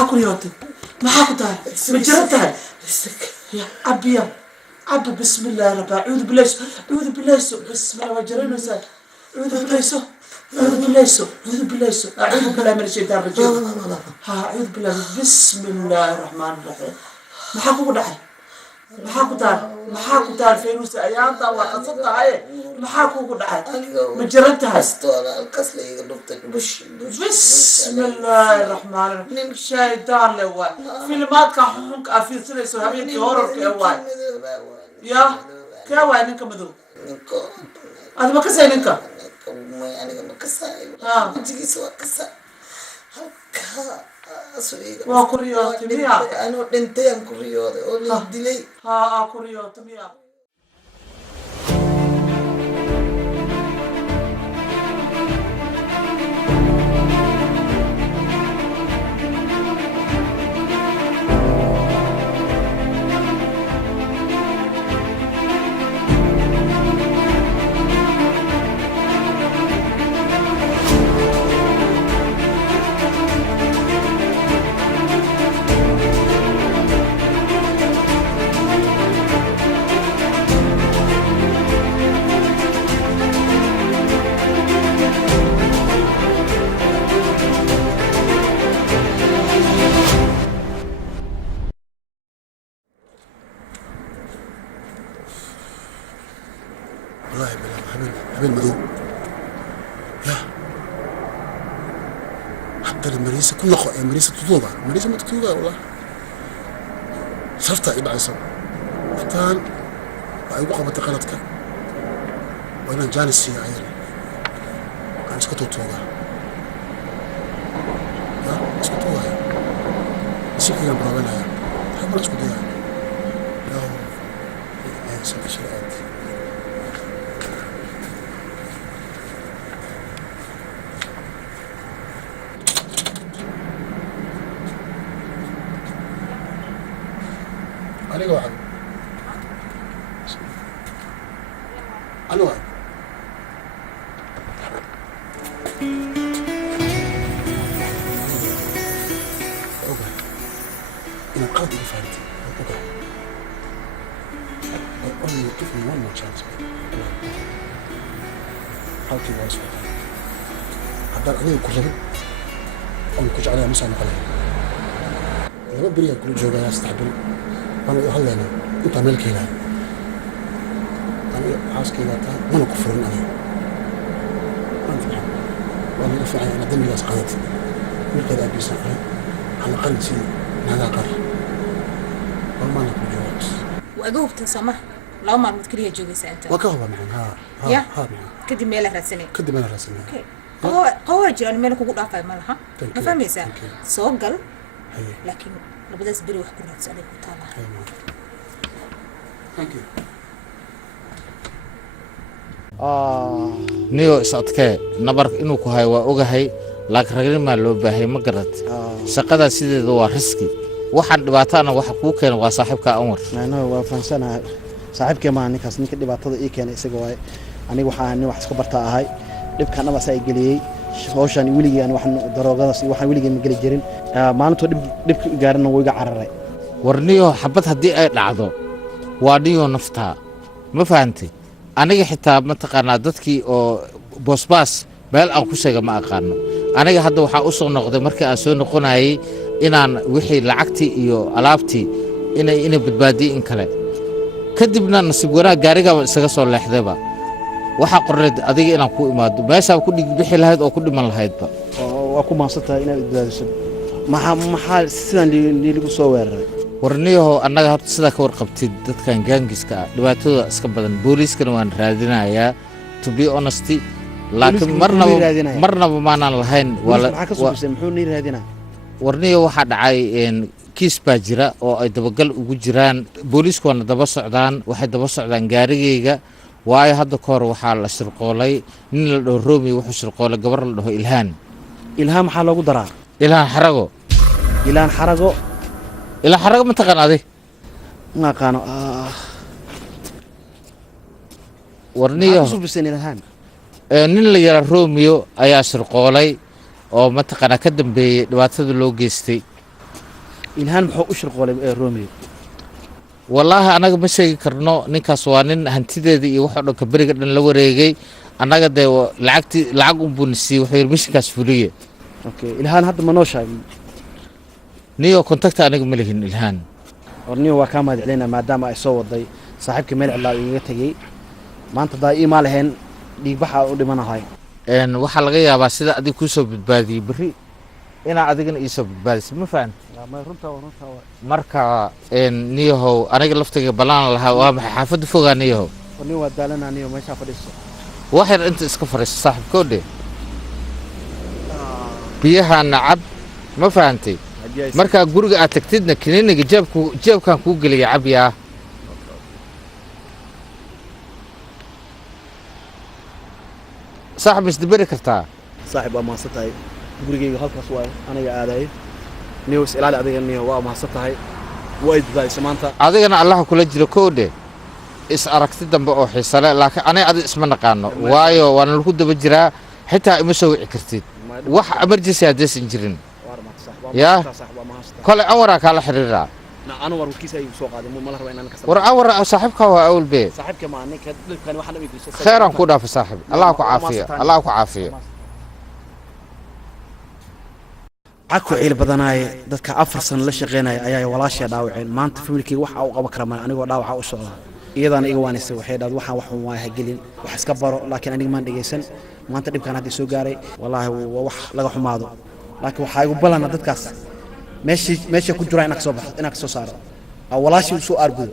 حاكل يوتي ما حاكل تاعي مجرتها يا أبيض عبد بسم الله رب أعوذ بالله أعوذ بالله بسم الله وجرينا سال أعوذ بالله أعوذ بالله أعوذ بالله أعوذ بالله من الشيطان الرجيم أعوذ بالله بسم الله الرحمن الرحيم ما حاكل دحي maxaa ku taal faynuus ayaanta waa qasabtahay maxaa kugu dhacay ma jirantahay bismillaahi raxmaani raxiim shaydaan le waay filmaadka xunka afiirsanayso habeenkii hororka ee waay ya kee waay ninka madow aad ma kasay ninka waa kuriyooda miya anoo dhintay aan kuriyooda oo la dilay kuriyooda miya والله حبيب مدو يا حتى المريسة كل مريسة تطوبة مريسة ما تطوبة والله شفتها إبعا يسوي فتان وأيوقع بتقالتك وأنا جاني السياعين أنا اسكتوا تطوبة يا اسكتوا هاي سيكي يا برابنا يا حبنا اسكتوا يا يا سيكي شرعات عليك واحد على واحد أنا قادر فهمتي أوكي only give me one more chance حاولتي بواسطة حضر عليه كله أو كج عليها مسا نقلها لما بريء كل جوجا يستحبل أنا هلا أنت ملك هنا أنا عايز كذا ما أنا كفرن أنا ما أنت فاهم وأنا رفع أنا دمي لا سقطت من كذا بيسافر على الأقل شيء هذا قر والله أنا كل جوجا وأجوبت سمح لو ما متكريه جوجي سأنت وكهوة معهم ها معهم كدي ميله رسمي كدي ميله رسمي أوكي قوة جيران ميله كوكو رافع مالها ما فهمي سا سوقل لكن لبدا سبري وحكي لها تسألي كتابة Thank you. niyo isadkee nabar inuu ku hayo waa ogahay laakiin ragnima loo baahay ma garad shaqada sideedu waa riski waxaan dhibaatana waxa ku keenay waa saaxiibka Anwar anaa waa fahansanahay saaxiibkii ma ninkaas ninka dhibaatada ii keenay isaga waay aniga waxaan wax iska barta ahay dhibkana bas ay galiyay hawshan wiligaan waxaan daroogadaas waxaan wiligaan ma gali jirin maalinta dhibka gaarina way iga cararay warniyo xabad hadii ay dhacdo waa niyo nafta ma fahantay aniga xitaa ma taqaanaa dadkii oo boosbaas meel aan ku sheega ma aqaano aniga hadda waxa u soo noqday markii aan soo noqonayay inaan wixii lacagtii iyo alaabtii inay badbaadiyay in kale kadibna nasiib wanaag gaariga isaga soo leexdayba waxa qorreed adiga inaan ku imaado meesha ku dhig bixi lahayd oo ku dhiman lahaydba waa ku maasata inaad badbaadiso maxaa sidaan liigu soo weeraray warniyo annaga horta sida ka warqabtid dadkan gaangiska dhibaatada iska badan booliiskana waan raadinayaa to be honest laakiin marnaba maanan lahayn muxuu nii raadinaa warniyo waxa dhacay kiis baa jira oo ay dabagal ugu jiraan booliisku wana daba socdaan waxay daba socdaan gaarigayga waayo hadda ka hor waxaa la shirqoolay nin la dhaho Roomi wuxuu shirqoolay gabar la dhaho Ilhaan maxaa loogu daraa Ilhaan Xarago ilaa xaraga ma taqaanaaday ma aqaano warniyo nin la yara Romeo ayaa shirqoolay oo ma taqaana ka dambeeyay dhibaatada loo geystay ilhaan muxuu u shirqoolay Romeo wallaahi anaga ma sheegi karno ninkaas waa nin hantideeda iyo waxa dhanka bariga dhan la wareegay anaga de lacag un buu nisiiyey wuxuu yiri mishinkaas fuliye okay ilhaan hadda ma nooshahay niyo kontakta aniga ma lihin ilhaan niyo waa ka mahadcelina maadaama ay soo waday saaxiibkii meel cilaa iga tagay maanta daa iimaal ahayn dhiig baxa u dhimanahay waxaa laga yaabaa sida adiga kuu soo badbaadiyey beri inaa adigana ii soo badbaadisay ma fahan marka niyahow aniga laftayga ballaan lahaa waa maxay xaafadda fogaa niyahow nin waa daalanaa niyo meeshaa fadhiiso waxyar inta iska fadhiiso saaxiibkoodhe biyahaana cab ma fahantay markaa guriga aad tagtidna kiniiniga jeebkaan kuu geliya cabyaa صاحب isdabari kartaa saaxib waa mahadsan tahay gurigeyga halkaas waa aniga aaday news ilaali adiga niyo waa mahadsan tahay waa idbaayso maanta adigana allah kula jiro koodhe is aragti dambe oo xiisale laakiin aniga adiga isma naqaano waayo waan lagu daba jiraa xitaa ima soo wici kartid wax emergency hadaysan jirin yaa kole anwaraa kaala xiriiraa أنور وكيس أي سوق هذا مو ملهر وين أنا كسر ورا صاحبك هو أول بيت صاحبك مع إنك كان واحد نبي خير أنكودا في صاحب الله كعافية الله كعافية عكو عيل بدناي دتك أفرسن لشغينا أيها ولا شيء داوعين ما أنت في ملكي وح أو قبك رمان أنا وداوع أو صعود إذا أنا إيواني سوي حيد وح واي هجلين وحس كبر لكن أنا ما نجيسن ما أنت كان هذا سوق جاري والله وح لقى حماده لكن وح يقبل أنا دتكاس ماشي كنت راي إنك صبح إنك صار أو ولا شيء سوء أرجو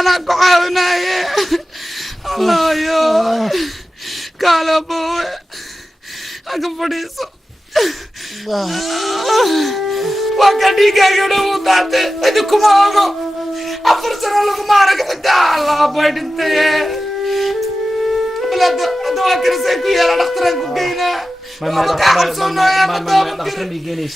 أنا كعاونة الله يا كالبو أكبريسو وكذي كأنه متعته إذا كمانو أفرسنا لو كمانا كتدا الله بايدنته بلاد أدوات كرسي كوي على دكتور كوجينا ما كان سونا يا دكتور بيجينيش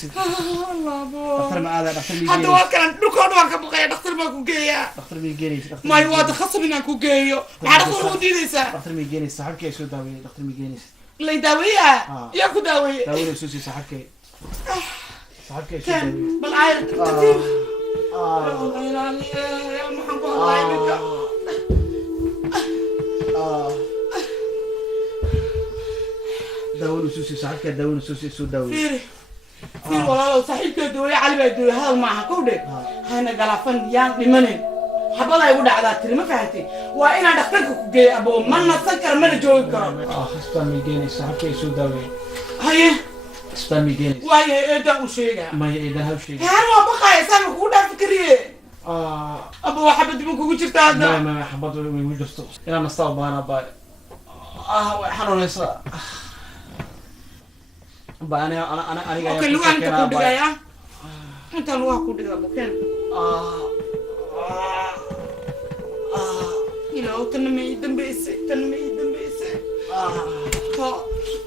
الله بو دكتور ما هذا دكتور بيجينيش أدوات كان دكتور ما كبقى دكتور ما كوجيا دكتور بيجينيش ما يواد خصبنا كوجيو ما دكتور ودي لسه دكتور بيجينيش صاحبك يسوي داوي دكتور بيجينيش لا يداويها يا كداوي داوي سوسي صاحبك يسوي كان داوي بالعير كتير الله يلعني يا محمد الله يبارك داوي سوسي صاحبك داوي سوسي سو داوي فيري والله لو صاحبك دوي علي بدوي هذا معها كودي هنا قلافن يان بمنين حبلا يقول على تري ما فهمتي وأنا دكتورك كوجي أبو من نسكر من جوي كرام خصتا ميجينيش صاحبك يسوي داوي هاي خصتا ميجينيش وهي إيه وشيء ما يدا هالشيء هذا بقى يسمى كودا فكري أبو واحد بدي بكو جرت هذا ما حبطوا من وجهه إلى نصاب بانا باي حنون يسا أنا أوكي لو أنت كودي يا أنت لو كودي أبو كان يلو تنمي دم بيسي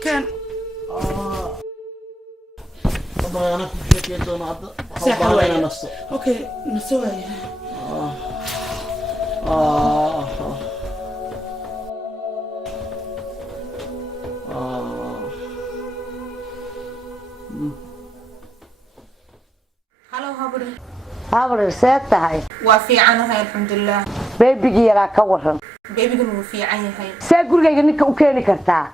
كان طبعا أنا كنت كنت أنا عاد أوكي نسوي هلا هابري هابر سيتهاي وفي عنها الحمد لله بيبيجي يرا كورن بيبي وفي عني هاي see gurigayga ninka u keeni kartaa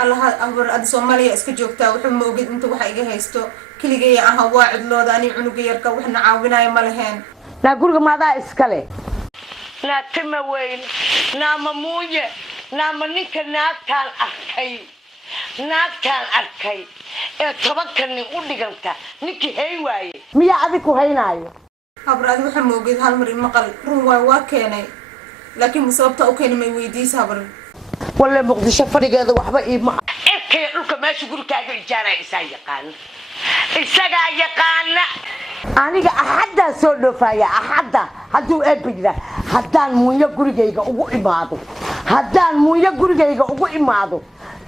الله هابر أدي سوماليا إسك جوكتا وحنا وجد أنت وحا إجا هيستو كل جاي أها واعد لو داني عنق يركا وحنا عاونا يا ملهين naa guriga maadaa iskale naa tima weyn naama muuye naama ninka naagtaan arkay ee 10 nin u dhiganta ninkii hayn waaye miyaa adig ku haynaayo هابر أدي وحنا وجد هالمر المقل روى واكيني لكن مسببته أوكي ما يويديس هابر walla muqdisho fadhigeeda waxba iima arkay dhulka meesha gurigaaga ijaara isagaa yaqaana aniga axaddaa soo dhoofaya axadda hadduu eebigda haddaan muuyo gurigayga ugu imaado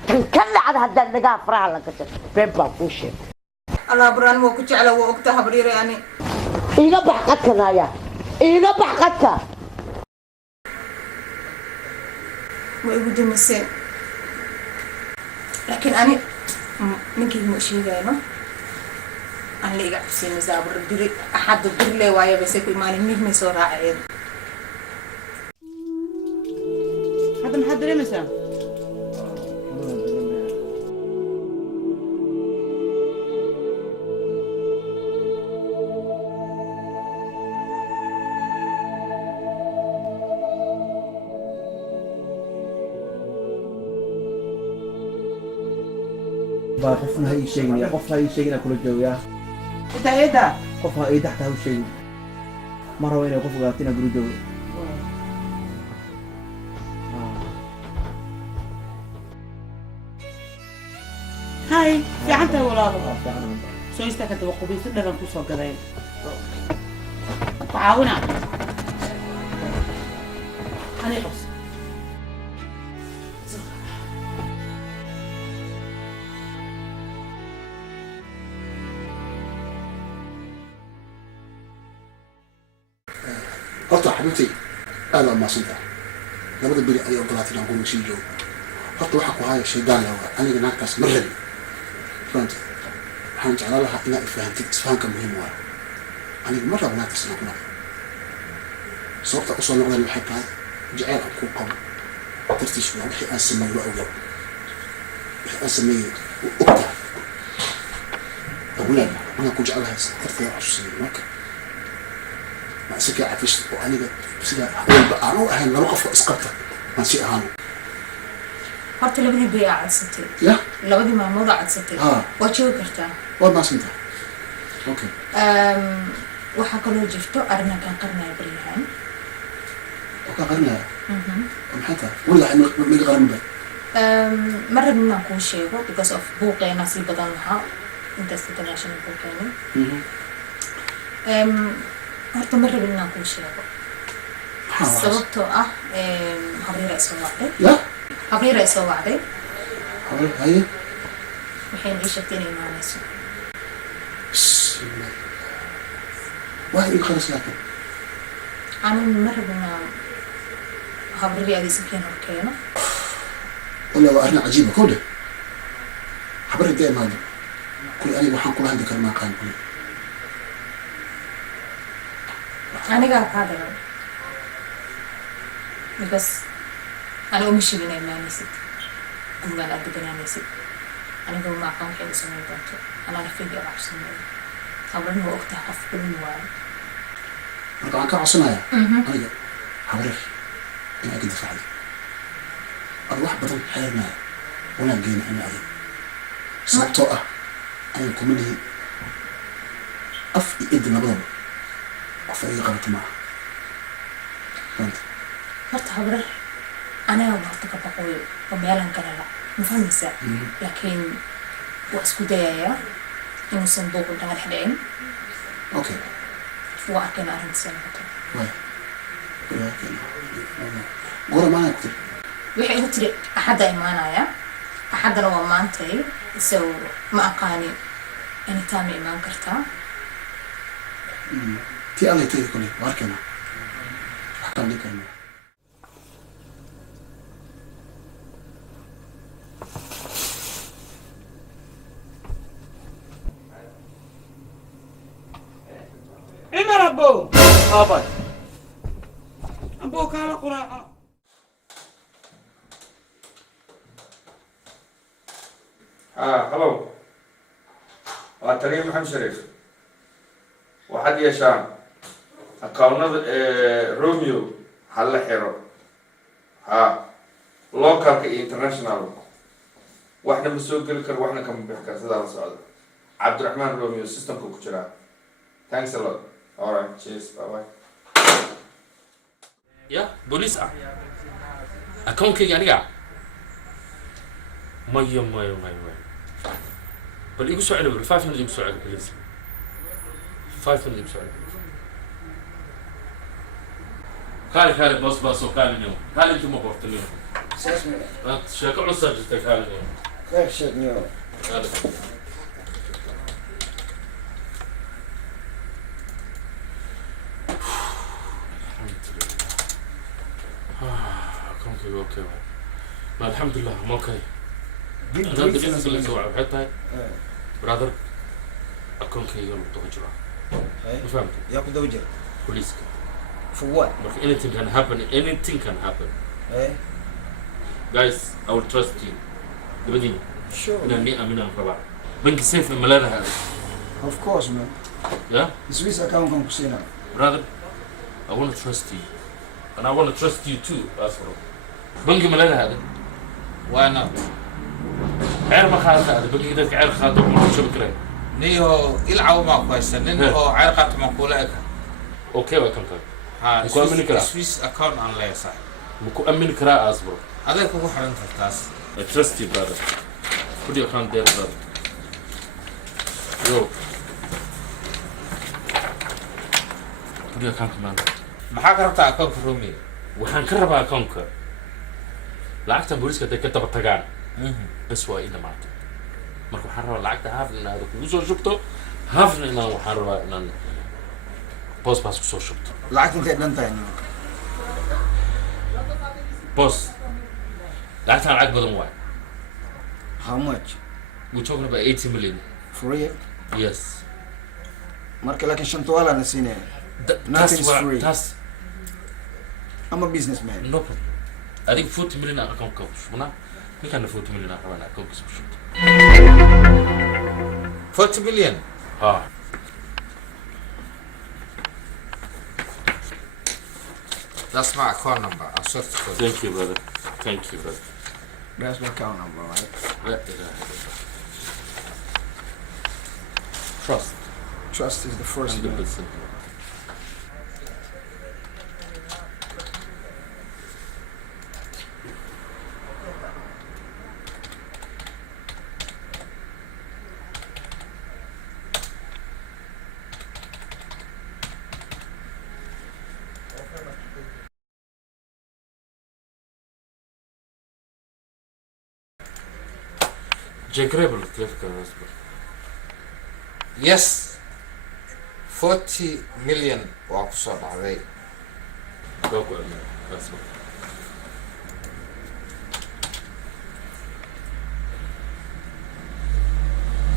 tan ka dhacda haddaan dhagaha faraha la gashay been baan kuu sheegay الله بران مو كجعله وقتها بريري يعني iiga bax qadka naaya iiga bax qadka ويقول مساء لكن أنا منك المشي جاينا أنا اللي قاعد في مزابر بري أحد بري لي ويا بس يكون ماني مين مسورة عيد هذا محضر مساء قفنا هاي الشيء قفنا هاي الشيء كل الجو انت ايه ده قفها ايه تحت هاي الشيء مرة وين قف قاتنا كل الجو هاي في عنده ولا سو يستكت وقبي سدنا كوسو كذا تعاونا أنا بس horta xabiibtay aad waa maasanta labada beri ayay ogolaatay inaan guriga sii joogo horta waxaa ku haya shaydaan lawa aniga naagtaas ma rabi fahanta waxaan jeclaan lahaa inaad ifahantid isfahanka muhiim waayo aniga ma rabo naagtaas inaan ku noqdo sababta usoo noqdeen waxay tahay jeceyl aan kuu qabo dartiis waa wixii aan sameeyey waa ogaa wixii aan sameeyey waa ogtahay أقولها أنا كنت جعلها ترتيب عشرين مكة ما سكى عفش وأنا سكى أنا وأهل لما قف إسقطها ما شيء هانو horta labadii bay cadsatay يا labadii maalmood cadsatay waa joogi kartaa والله ما سنتها أوكي waxaa kaloo jirto arrin aan qarnay bariyahan أوكي قرنا حتى ولا من قرن بي ma rabin inaan kuu sheego because of buuqeena sii badan lahaa intaas international buuqeena horta ma rabin inaan kuu sheego sababtoo ah habriira isoo wacday يا habriira isoo wacday هاي waxayna ii sheegtay inay imaanayso بسم الله واحد يخلص لكن anigu ma rabin inaan habriiri adiisa keen hor keeno ولا وأنا عجيبة كله حبرت دائما هذا كل أنا وحن كل هذا كلام كان كله anigaa kaa daran because aniga uma sheegin inay imaanaysid gurigaan aad deganaanaysid aniga uma aqaan waxay u samayn doonto anaana figi aa cabsanaya habrin waa ogtahay qof kulmi waayo marka aan ka codsanaya aniga habreer in aad difacday ad wax badan xeernaya wanaageena ana adig sababtoo ah ayaan kuma lihin af iyo idin labadaba qof iga qabato maaha fahanta horta habrar aniga horta ka baqooyo oo meelan galala ma fahmaysaa laakiin waa isku dayayaa inuusan buuqu naga dhex dhicin okay waa arkayna arrintiisa noqoto waay gora maanaa ku tiri waxay igu tiri axadda imaanaya axaddana waa maantay so ma aqaani anytime imaan kartaa tii allay tegi kule waa arkayna wax kan dhigi karnaa. عمر أبو aabay أبو كان قراءة هلو تريم محمد شريف واحد يشان أكونات روميو حل حيرو لوكال انترناشونال واحنا مسوق لك واحنا كم بحكي هذا السؤال عبد الرحمن روميو سيستم كوكشرا thanks a lot alright cheers bye bye يا بوليس أكون كي يعني مايو بل يقول سؤال بل 500 يقول سؤال بليز 500 يقول سؤال خالي بص وخالي اليوم خالي انتم مبورت اليوم شكل عصا جدك خالي اليوم خير شيء نيو. خالي اوكي ما الحمد لله ما اوكي انا بدي اقول لك سؤال حتى برادر اكون كي يوم توجه ما فهمت ياخذ وجه. بوليس For what? But anything can happen. Anything can happen. Eh? Guys, I will trust you. بدي Sure. أنا مي أمين أنا بنك سيف الملاذ هذا. Of course, man. Yeah, The Swiss account from Kusina. brother, I want to trust you, and I want to trust you too. That's what. بنك الملاذ هذا. why not عير ما خالد هذا بنك إذا عير خالد ما شو بكره. niyo ilcaw ma ku haysan nin oo ceyrqaat ma kula eg أوكي وكم كان. ha Ku aamini karaa. Swiss account aan leeyahay بكو أمين كراء أصبر. adeeg kugu xiran taas I trust you, brother. Put your hand there, brother. Yo. Put your hand, man. maxaa ka rabtaa akoonka Rumi waxaan ka rabaa akoonka lacagtan booliska hadday ka daba tagaan bas waa ina maarta marka waxaan rabaa lacagta haafna inaad kugu soo shubto haafna inaan waxaan rabaa inaan boos baas kusoo shubto Lacagta intay dhan tahay nimanka. boos lacagtan lacag badan waay How much? we're talking about 80 million For real? yes Marka laakiin shanta waa lana siinaya. Nothing's free. taas I'm a businessman. no problem adiga 40 million aan akoonka ku shubnaa ninkaana 40 million aan rabaa inaan akoonkiisa ku shubto 40 million ha that's my account number I'll search for it thank you brother thank you brother That's the account number, right? لا إله إلا الله. Trust. Trust is the first thing. 100%. Jack Rebel كيف كان أصبر؟ yes 40 million waa ku soo dhacday باكو أنا أصبر.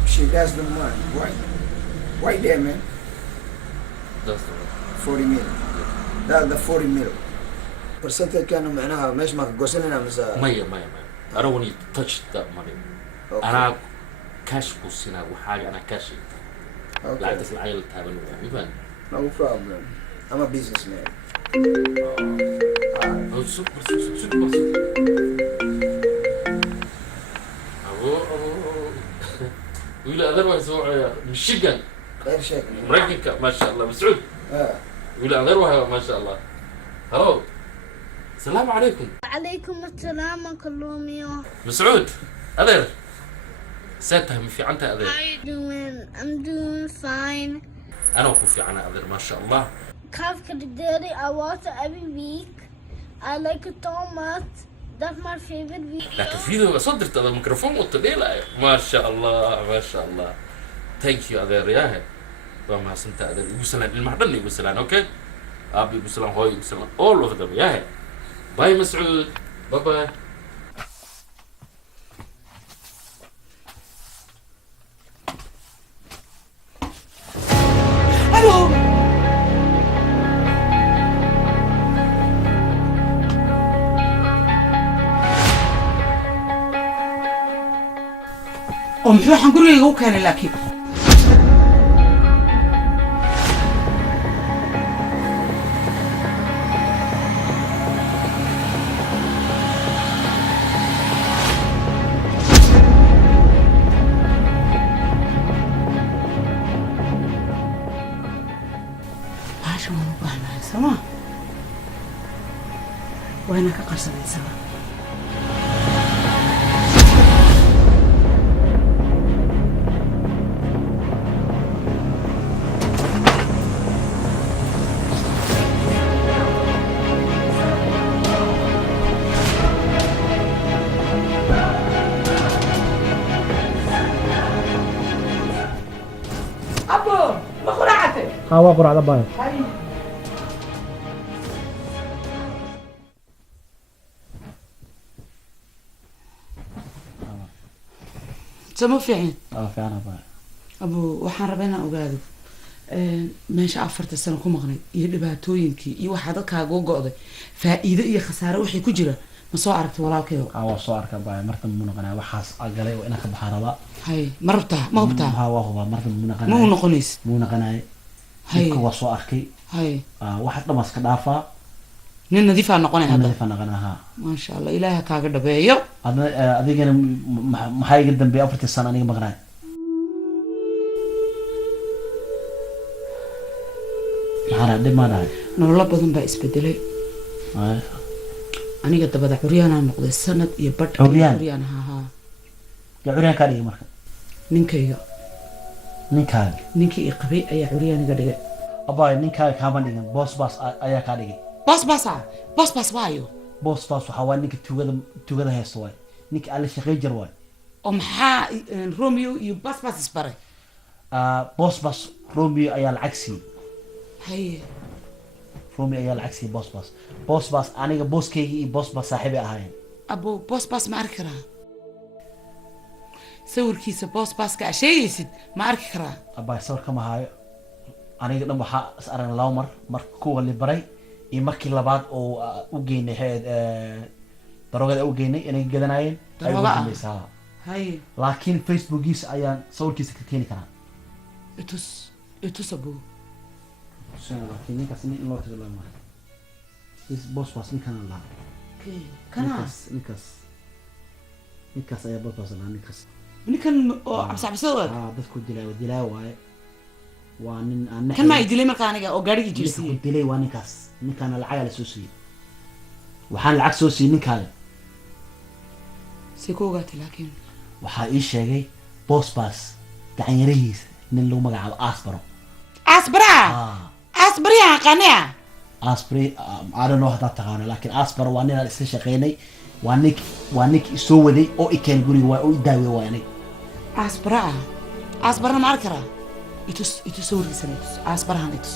Shit, that's the money. Right there, man. That's the one. 40 mil. That's the 40 mil. Percentage كانوا معناها مش ما قوسنا مثلا. مية. I don't want you to touch that money. أنا كاش بوسينا وحاجة أنا كاش. لا Okay. تسمع عيل تابن ويبان. No problem. I'm a businessman. أو سوبر. أبو ويلا otherwise هو مشيغان غير شيء. مريكا ما شاء الله مسعود. ويلا otherwise ما شاء الله. هلو. السلام عليكم. عليكم السلام كلوميو. مسعود أذر ساتهم في عنتها أذر. How you doing? I'm doing fine. أنا أكون في عنا أذر ما شاء الله. Kafka Daddy, I watch it every week. I like it so much. That's my favorite video. لكن فيديو صدرت هذا الميكروفون والطبيعة ما شاء الله ما شاء الله. Thank you أذر ياهي. ما سنت أذر يقول سلام المحضن يقول سلام أوكي. ابي بسلام هوي بسلام all of them yeah باي مسعود باي باي الو muxuu waxaan gurigayga u keenay laakiin baasha waan u baahnahay sooma waa inaan ka qarsanaysaa waa quraacda baay sama fiicin fiicana baay abu waxaan rabaa inaan ogaado meesha 4 sano ku maqnay iyo dhibaatooyinkii iyo waxaa dadkaaga go'day faa'iido iyo khasaare wixii ku jira ma soo aragtay walaalkeeyo waa soo arkaa baay marta mu noqonaa waxaas galay oo inaan ka baxaa rabaa hay ma rabtaa ma hubtaa waa hubaa marta mu noqonaa ma u noqonaysid mu noqonaa hay waa soo arkay hay waxa dhamaas ka dhaafaa nin nadiif ah noqonay hadda nadiif ah noqonaha ma sha Allah ilaahay kaaga dhabeeyo adigana maxay iga dambeeyay 4 sano aniga maqnaa maxaa dhimanay nolol badan baa isbedelay aniga dabada curyaana noqday sanad iyo badh curyaan ha ya curyaan ka dhigay marka ninkayga ninkii qabay ayaa curyaaniga dhigay abay ninkaaga kaama dhigin boss ayaa ka dhigay boss waayo boss waxa waa ninka tugada heesto waay ninka alla shaqay jar waay oo maxaa Romeo iyo boss isbaray boss Romeo ayaa lacag siiyay haye Romeo ayaa lacag siiyay boss aniga bosskayga iyo boss saaxiib ahaayeen abo boss ma arki karaa sawirkiisa boss ka sheegaysid ma arki karaa abay sawirka ma hayo aniga dhan waxa is aragna laba mar kuwa la baray iyo markii labaad oo u geynay darogada u geynay inay gadanayeen ay u geynaysaa hay laakiin facebookiisa ayaan sawirkiisa ka keeni karaa itus abo laakiin ninkaas nin loo tago lama boss ninkan la ninkaas ayaa boss la ninkan oo cabsabsada dadku dilaa waaye waa nin aan kan ma idilay markaa aniga oo gaariga jirsiyay dilay waa ninkan lacag la soo siiyay waxaan lacag soo siiyay ninkaale si ku ogaatay laakiin waxa ii sheegay boss gacan yarihiisa nin lagu magacaabo asbara qaniya asbari I don't know hada taqaano laakiin asbara waa nin aan iska shaqeynay waa nick soo waday oo i keen guriga waa oo daaway waa inay asbara ma arkara itus sawirkiisa asbarahan itus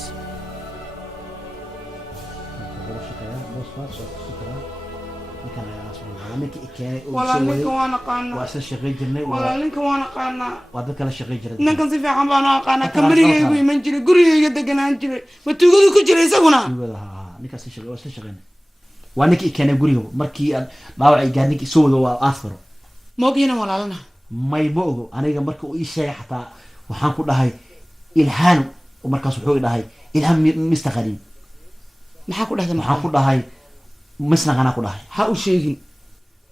walaalinka waan aqaana waa isla shaqay jirnay walaalinka waan aqaana waa dad kala shaqay jiray ninkan si fiican baan aqaana kamarigaygu iman jiray gurigayga deganaan jiray ma tuugadu ku jiray isaguna ninkaas si shaqay waa isla shaqaynay waa ninkii keenay guriga markii aan dhaawacay gaarninkii soo wado waa asfaro moogina walaalana may ma ogo aniga marka uu ii sheegay xataa waxaan ku dhahay ilhaan markaas wuxuu dhahay ilhaan mistaqanin maxaa ku dhahday waxaan ku dhahay misnaqana ku dhahay ha u sheegin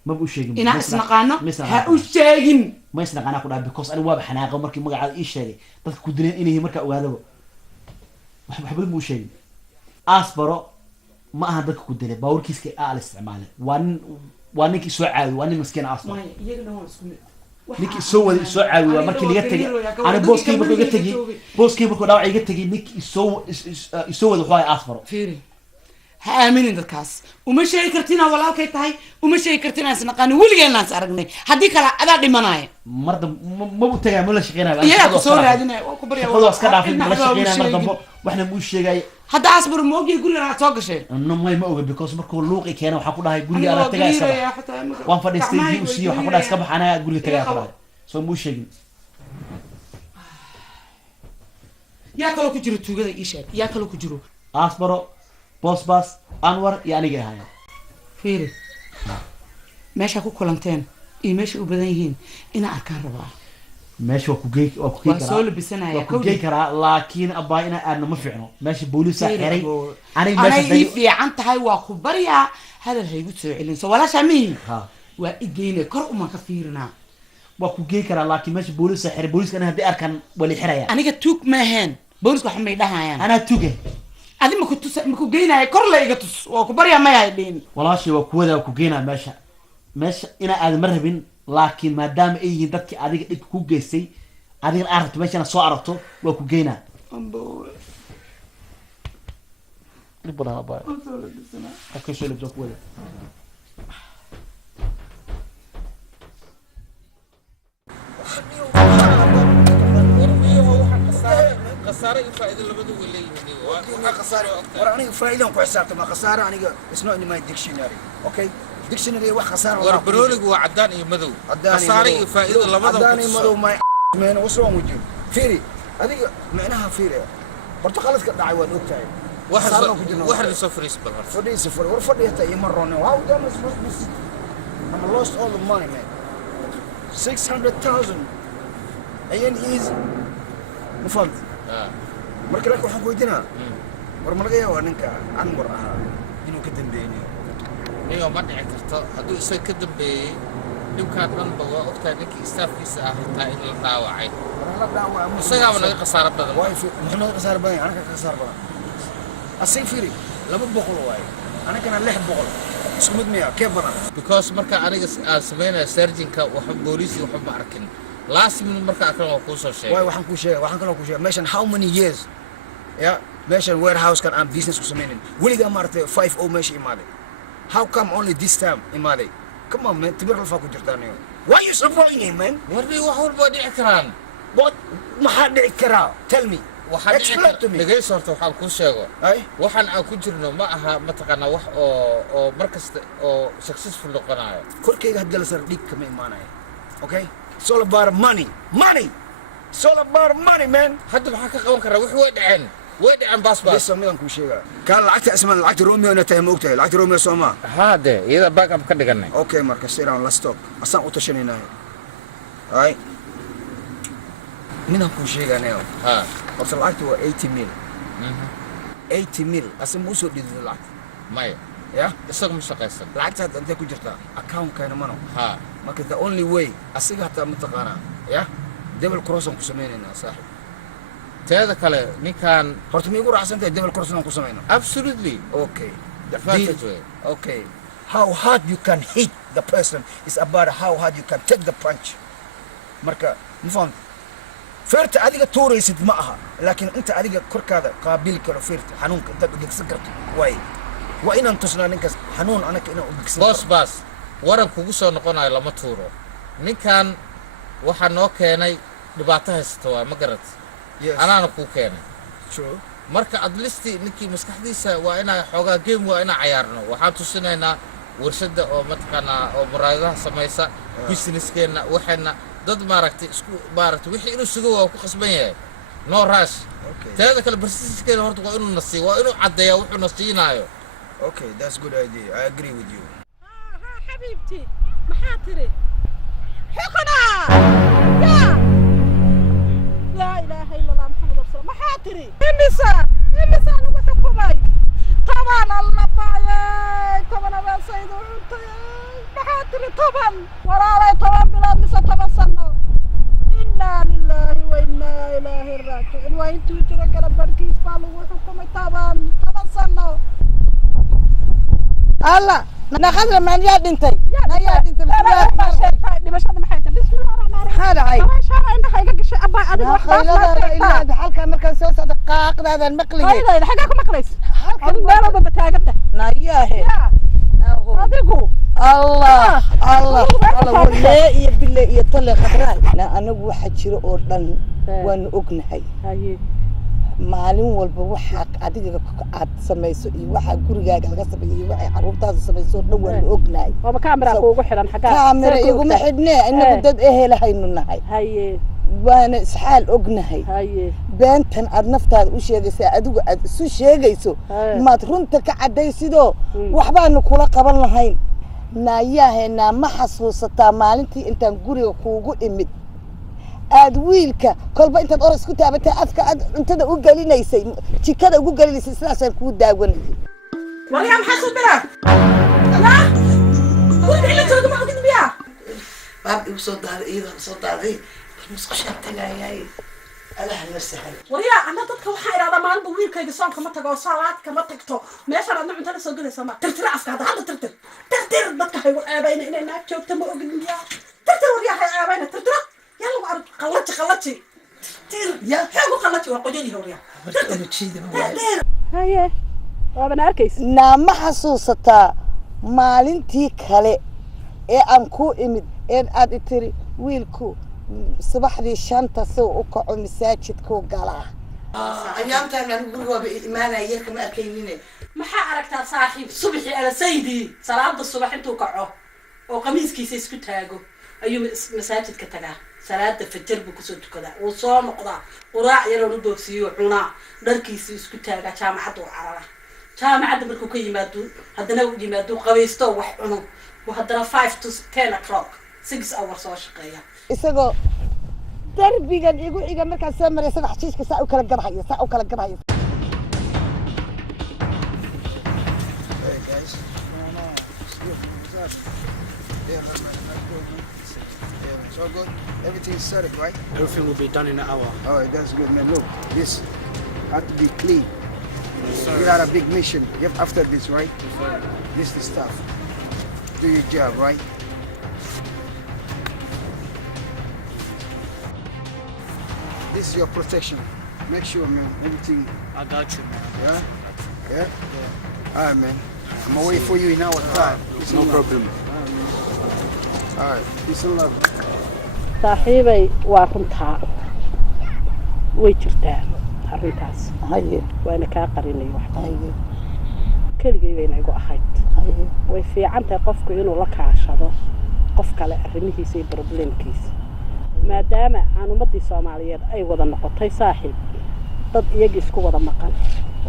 ma u sheegin ina isnaqaano ha u sheegin ma isnaqana ku dhahay because ani waa xanaaqo markii magacaada ii sheegay dadka ku dileen inay marka ogaadaba waxba ma u sheegin asbaro ma aha dadka ku dilay bawrkiiska aal isticmaalay waa ninkii soo caawi waa nin maskiin asbaro ninkii soo wada soo caawi waa markii laga tagay ana booskii markuu iga tagay booskii markuu dhaawac iga tagay ninkii soo wada wuxuu asbaro fiiri ha aaminin dadkaas uma sheegi kartina walaalkay tahay uma sheegi kartina isnaqaan weligeena aan aragnay hadii kala adaa dhimanaya marda ma u tagay ma la shaqeynaa iyaga ku soo raadinay waa ku baryaa waa iska dhaafay ma la shaqeynaa marda waxna mu sheegay hadda asbar moogi guriga aad soo gashay may ma oga because markuu luuqi keenay waxaan ku dhahay guriga aad tagaysa waan fadhiistay GUC waxaan ku dhahay iska bax anaa guriga tagay qaray soo muu sheegin yaa kale ku jiro tuugada ii sheeg yaa kale ku jiro asbaro bosbas anwar iyo aniga ahaayeen fiiri meesha ku kulanteen iyo meesha u badan yihiin ina arkaan rabaa meesha waa ku geey karaa soo labisanaya ku geey karaa laakiin abaa ina aadna ma fiicno meesha booliska xiray aniga meesha day fiican tahay waa ku bariya hadal haygu soo celin soo walaasha mihi waa igeyne kor uma ka fiirina waa ku geey karaa laakiin meesha booliska xiray booliska ina hadii arkan wali xiraya aniga tuug ma ahayn booliska waxa may dhahayaan ana tuuge adi ma ku geynahay kor la iga tus waa ku bariya ma yahay dhin walaashi waa ku wada ku geynaa meesha ina aad ma rabin laakiin maadaama ay yihiin dadkii adiga dhib ku geystay adiga aragto meeshana soo aragto waa ku geynaa libana baa ka soo lebdo ku wada خسارة فائدة لبدو ولا يهني خسارة وراني فائدة وحسابته ما خسارة أنا اسمه إني ما ديكشنري أوكي ديكشنري واحد خسارة وربرولك وعدان يمدو خسارة فائدة لبدو عدان يمدو ما من وصلوا موجود فيري هذه معناها فيري برتقالات كده عيوان وقتها واحد صفر يسبل فدي صفر ورفدي حتى يمرون واو ده بس I'm lost all the money man 600,000 أين easy مفهوم marka la waxaan ku weydiinaa war malaga yaabo ninka anwar ahaa inuu ka dambeeyay niyo ma dhici karto hadduu isaga ka dambeeyay dhibkaan dhan ba waa ogtahay ninkii staafkiisa ah xitaa in la dhaawacay isagaaba naga khasaaro badan muxuu naga khasaaro badan anaga ka khasaaro badan asay fiiri 200 waaye anagana 600 isku mid miya kee badan because marka aniga aan sameynaa surgeonka waxa booliisi waxa ma arkin last minute marka akran waa ku soo sheegay waxaan ku sheegay waxaan kala ku sheegay meeshan how many years ya meeshan warehouse kan aan business ku sameynin weliga maartay 50 meesha imaaday how come only this time imaaday come on man tibir alfa ku jirtaan why you supporting him man wardi wax walba dhici karaan what maxaa dhici karaa tell me waxaan dhageyso horta waxaan ku sheego waxaan aan ku jirno ma aha mataqaanaa wax oo markasta oo successful noqonayo korkayga hadda la sar dhig kama imaanayo okay it's all about money it's all about money man hadda maxaa ka qaban karaa wixii way dhaceen baasbaas bas midaan ku sheega ka lacagta ismaan lacagta Romeo na tahay ma ogtahay lacagta Romeo Soma haade iyada backup ka dhiganay okay marka siraan la stop asaan u tashanayna ay midaan ku sheeganaa horta lacagta waa 80 mil 80 mil asan ma soo dhidid lacag maya ya isaga ma shaqaysan lacagta intee ku jirta account kana mano marka the only way asiga hataa mataqaana ya double cross aan ku sameynayna saaxiib teeda kale ninkan horta ma igu raacsantahay double cross aan ku sameyno absolutely okay okay how hard you can hit the person is about how hard you can take the punch marka mafaham feerta adiga tuuraysid ma aha laakiin inta adiga korkaada qaabil karo feerta xanuunka inta u dhigsan karto way waa inaan tusnaa ninkaas xanuun anaka inaan u dhigsan boss waran kugu soo noqonayo lama tuuro ninkan waxa noo keenay dhibaato haysta waa ma garad anaana ku keenay marka at least ninkii maskaxdiisa waa inaa xoogaa game waa inaa cayaarno waxaan tusinaynaa warshada oo mataqaanaa oo muraayadaha samaysa businesskeena waxayna dad maaragtay isku maaragtay wixii inuu sugo waa ku qasban yahay no rush teeda kale persistence horta waa inuu nasiyo waa inuu caddeeyaa wuxuu nasiinaayo okay that's good idea I agree with you حبيبتي محاتري حقنا يا لا اله الا الله محمد رسول الله محاتري النساء لو حكمي طبعا الله باي طبعا انا سيد محاتري طبعا ولا لا طبعا بلاد نساء طبعا سنه انا لله وانا اليه راجعون وانتو ترى بركيس بالو حكمي طبعا سنه الله أنا خذ من يد أنت يا أنت دمشق ما حيت بسم الله الرحمن الرحيم هذا عيب ما شاء الله إنه حاجة شيء أبا أدري واحد لا إلا حلقة مركز سوسة دقائق هذا المقلي هذا حاجة مقليس هذا ما ربنا بتاعته ناياه أديكو الله والله بالله يطلع خضراء لا أنا واحد شيء أردن وأنا أقنعي maalin walba waxa adiga aad samayso iyo waxa gurigaaga laga sameeyo iyo waxa caruurtaada samayso dhan waan ognahay oo kaamira kuugu xiran xagaa kaamira iguma xidhnee inagu dad ehelahaynu nahay haye waana isxaal ognahay haye beentan aad naftaada u sheegaysaa adigu aad isu sheegayso maad runta ka cadaysidoo waxbaanu kula qaban lahayn naayaheena ma xasuusataa maalintii intaan guriga kuugu imid aad wiilka kolba intaad oras ku taabatay afka aad cuntada u gelinaysay jikada ugu gelinaysay sidaasaan kuu daawanayay waryaa maxaa soo biraa yaa guriga ila jooga ma ogin biyaa baab igu soo daaday iyadoo soo daaday musqushaan tagaayay Allah la sahal waryaa ana dadka waxaa iraada maalinba wiilkayga soonka ma tago salaadka ma tagto meeshaan aadna cuntada soo gelaysa ma tirtira afka hadda tirtir dadka hay u ceebayna inay naag joogto ma ogin biyaa tirtir waryaa hay ceebayna tirtira يلا وعرض قلتي يا حلو قلتي وقولي هوريا هاي وابن أركيس نعم حسوستا maalintii kale ee aan ku imid ee aad tiri wiilku subaxdii 5 soo u kaco masaajidku galaa ayaamtaan aan guriga imaanayay kama arkaynine maxaa aragtaa saaxiib subaxii ala saydi salaada subax intuu kaco oo qamiiskiisa isku taago ayuu masaajidka tagaa salaada fajr buu kusoo tukadaa uu soo noqdaa quraac yar oo boogsiyo cunaa dharkiisa isku taaga jaamacad uu carara jaamacad markuu ka yimaado haddana uu yimaado qabaysto wax cuno وهذا 5 to 10 o'clock 6 hours soo shaqeeya isagoo darbigan igu xiga markaan soo maray isaga xajiiska saa u kala gadhayo Hey guys, so good. Everything is set up, right? Everything will be done in an hour. Oh, that's good, man. Look, this had to be clean. We got a big mission. After this, right? This is the stuff. Do your job, right? This is your protection. Make sure, man, everything. I got you, man. Yeah? Yeah? All right, man. I'm gonna wait for you in our time. No problem. All right. Peace and love. صاحبي وكنتها ويجرتها arrintaas haye waana ka qarinay wax haye keligay weynay ku ahayd haye way fiican tahay qofku inuu la kaashado qof kale arrimihiisa iyo problemkiisa maadaama aan ummadii Soomaaliyeed ay wada noqotay saaxiib dad iyaga isku wada maqan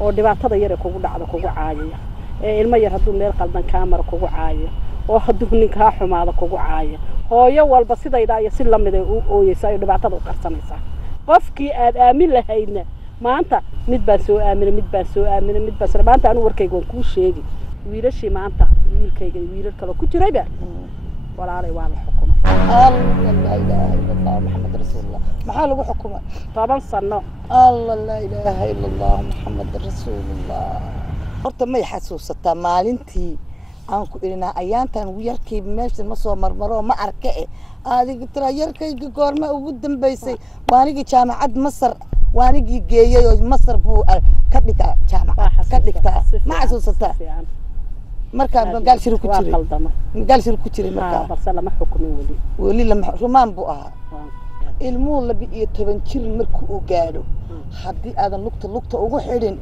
oo dhibaatada yar ee kugu dhacdo kugu caayaya ee ilmo yar hadduu meel qaldan kaamara kugu caayo oo hadduu ninka xumaada kugu caayo hooyo walba sidayda ay si lamid ah u ooyaysa ay dhibaatada u qarsanaysa qofkii aad aamin lahaydna maanta mid baan soo aaminay maanta anu warkayga waan kuu sheegi wiilashii maanta wiilkayga wiilal kale ku jirayba walaalay waa la xukumay الله لا اله الا الله محمد رسول الله maxaa lagu xukumay 10 sano الله لا اله الا الله محمد رسول الله horta may xasuusataa maalintii aan ku irinaa ayaantan yarkay meesha ma soo marmaro ma arka adiga tira yarkayga goorma ugu dambeysay waanigi jaamacad Masar waanigi geeyay oo Masar buu ka dhigay jaamacad ka dhigtaa ma xasuusataa markaan magaal shir ku jiray magaal shir ku jiray markaa balse lama xukumin wali lama rumaan buu ahaa ilmuhu 12 jir markuu u gaadho haddii aadan lugta ugu xidhin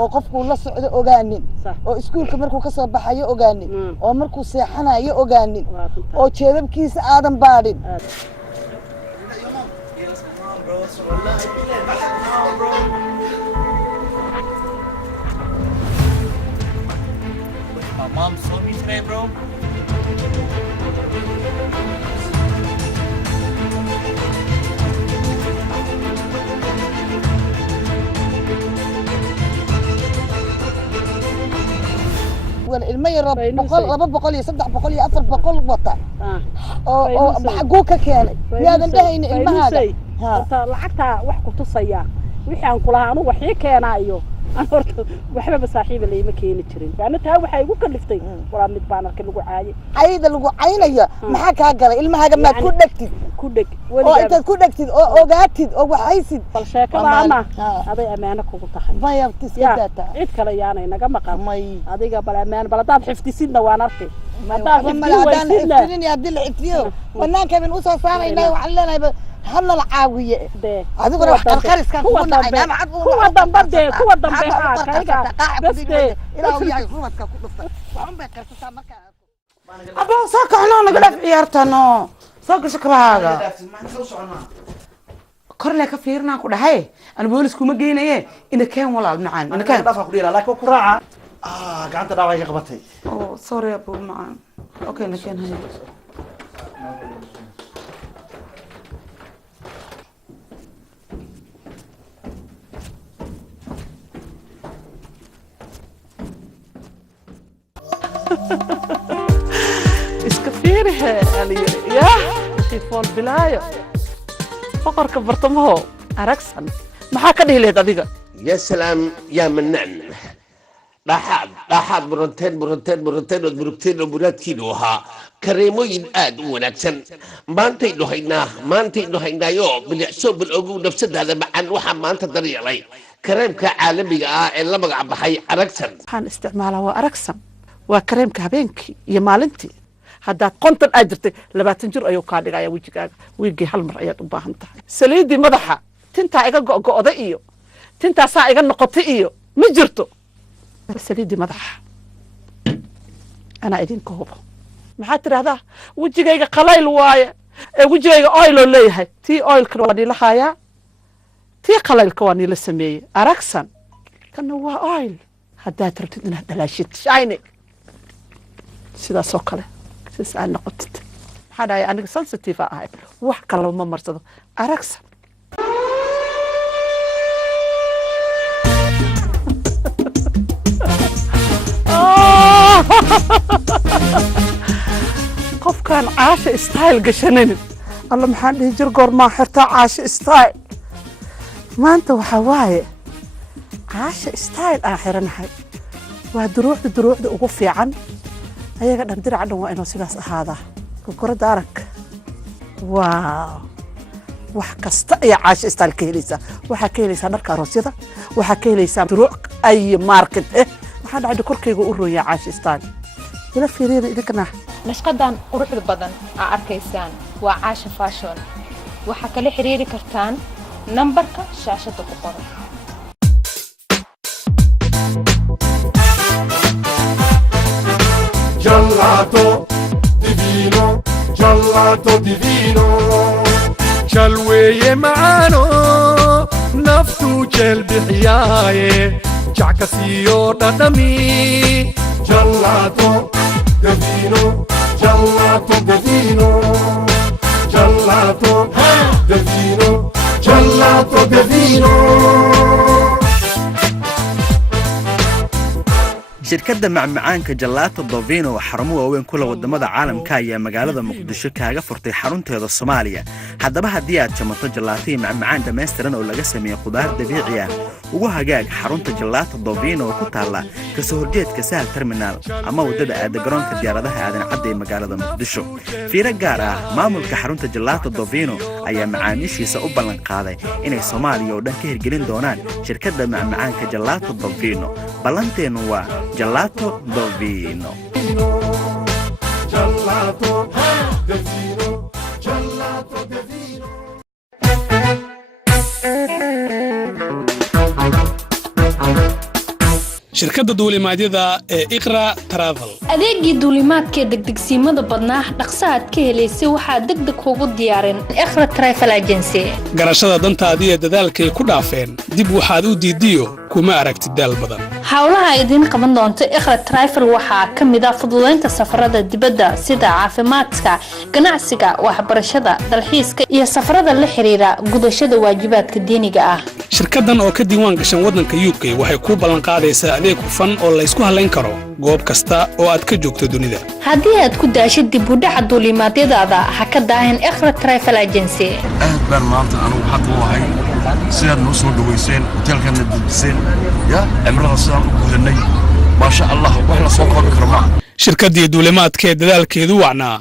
oo qofku la socdo ogaanin oo iskuulka markuu ka soo baxayo ogaanin oo markuu seexanayo ogaanin oo jeebabkiisa aadan baadhin My mom saw me today, bro. ilma yar 200 iyo 300 iyo 400 wata oo xaquu ka keenay yaadan dhahayn ilmahaaga horta lacagta wax ku tusaya wixii aan kula aanu waxii keenayo aan horta waxba saaxiib leeyma keeni jirin baana taa waxa igu kaliftay wala mid baan arkay lagu caayay ayda lagu caynaya maxaa ka galay ilmahaaga ma ku dhagtid oo inta ku dhagtid oo ogaatid oo waxaysid bal sheekadaana aday amaana kugu tahay ma yabtiskadaata cid kale yaanay naga maqan adiga bal amaan bal dad xifdisidna waan arkay madaan xifdin ya dil xifdiyo banaanka bin u soo saaraynaa waxaan leenahay هلا العاوية ده هذا روح الكرس كان هو ضمبه هو ضمبه بس ده إلى وياي روحك كل وعم بكرس مركا أبا ساك أنا نقول في عيارتنا ساك شكرا كرنا كفيرنا كده هاي أنا بقول لكم مجينا إيه إن كان ولا معان إن كان دافع كليلا لكن كراعة قعدت دعوة يقبطي أوه سوري يا أبو معان أوكي إن كان هاي إسكفيرها علي يا خيفون بلايو فقر كبرتمه أركسن ما حكى لي هذا يا سلام يا منان لاحظ برنتين وبركتين وبرات كيلوها كريموين آد ونكسن ما أنت إنه هينا يو بالعسوب بالعقول نفس هذا معن وحن ما أنت دري علي كريم كعالمي إلا ما قاعد بحي أركسن حان استعماله وأركسن وكريم كهبينك يا مالنتي هذا قنطن أجرتي لباتن جر أيو كادي يا وجهك ويجي هالمرة يا تباهنتها سليدي مضحى تنتا إيجا قاضي إيو تنتا سا إيجا نقطي إيو مجرتو سليدي مضحى أنا إدين كهوبه محاتر هذا وجهك إيجا قلايل وايا وجهك إيجا أويلو ليها تي أويل كرواني لخايا تي قلايل كواني لسمية أركسن كانوا هو أويل هذا ترتد إنها دلاشيت شايني سيدا سوكله سيس أنا قلت هذا يعني سنسيتيف هاي وحكى لو ما مرصده أركسن قف كان عاش ستايل قشنين الله محل يجر قور ما حرتا عاش ستايل ما أنت وحواي عاش ستايل آخر نحي ودروح وقفي عن هي قد ندير عنه وإنه سلاس هذا كرة دارك واو وحكست يا عاش ستايل كيليسا وحكيليسا نركا روسيدا وحكيليسا دروع أي ماركت waxaan dhacay korkayga u rooyaa caash istaan ila fiiriir idinka nashqadan quruxda badan aa arkaysaan waa caasha fashion waxa kale xiriiri kartaan nambarka shaashada ku qoran gelato divino chalweye maano naftu jel bixiyaaye jacasiyo dhadhami gelato divino gelato divino gelato divino gelato divino shirkadda macmacaanka Gelato Divino oo xarumo waaweyn ku leh wadamada caalamka ayaa magaalada Muqdisho kaaga furtay xarunteeda Soomaaliya haddaba haddii aad jamato gelato iyo macmacaan dhameystiran oo laga sameeyay qudaar dabiici ah ugu hagaag xarunta Gelato Divino oo ku taala ka soo horjeedka Sahal Terminal ama wadada aad garoonka diyaaradaha aadan cadday magaalada Muqdisho fiiro gaar ah maamulka xarunta Gelato Divino ayaa macaamiishiisa u ballan qaaday inay Soomaaliya oo dhan ka hirgelin doonaan shirkadda macmacaanka Gelato Divino ballanteenu waa Gelato Divino Gelato Divino Gelato Divino shirkadda duulimaadyada ee Iqra Travel adeegii duulimaadka degdegsiimada badnaa dhaqso aad ka helaysay waxa degdeg ugu diyaarin Iqra Travel Agency garashada dantaadii ee dadaalkay ku dhaafeen dib waxaad u diidiyo kuma aragtid daal badan hawlaha idin qaban doonto Iqra Travel waxa kamid ah fududeynta safarada dibadda sida caafimaadka ganacsiga waxbarashada dalxiiska iyo safarada la xiriira gudashada waajibaadka diiniga ah shirkaddan oo ka diiwaan gashan wadanka UK waxay ku ballan qaadaysaa adeeg hufan oo la isku halayn karo goob kasta oo aad ka joogto dunida haddii aad ku daashid dib u dhaca duulimaadyadaada ha ka daahin Iqra Travel Agency aad baan maanta anigu xaq u lahay sidaad noo soo dhaweyseen hotelkana dejiseen ya cimrada sidaan u gudanay maasha Allah wax la soo koobi karo ma shirkaddii duulimaadka ee dadaalkeedu wacnaa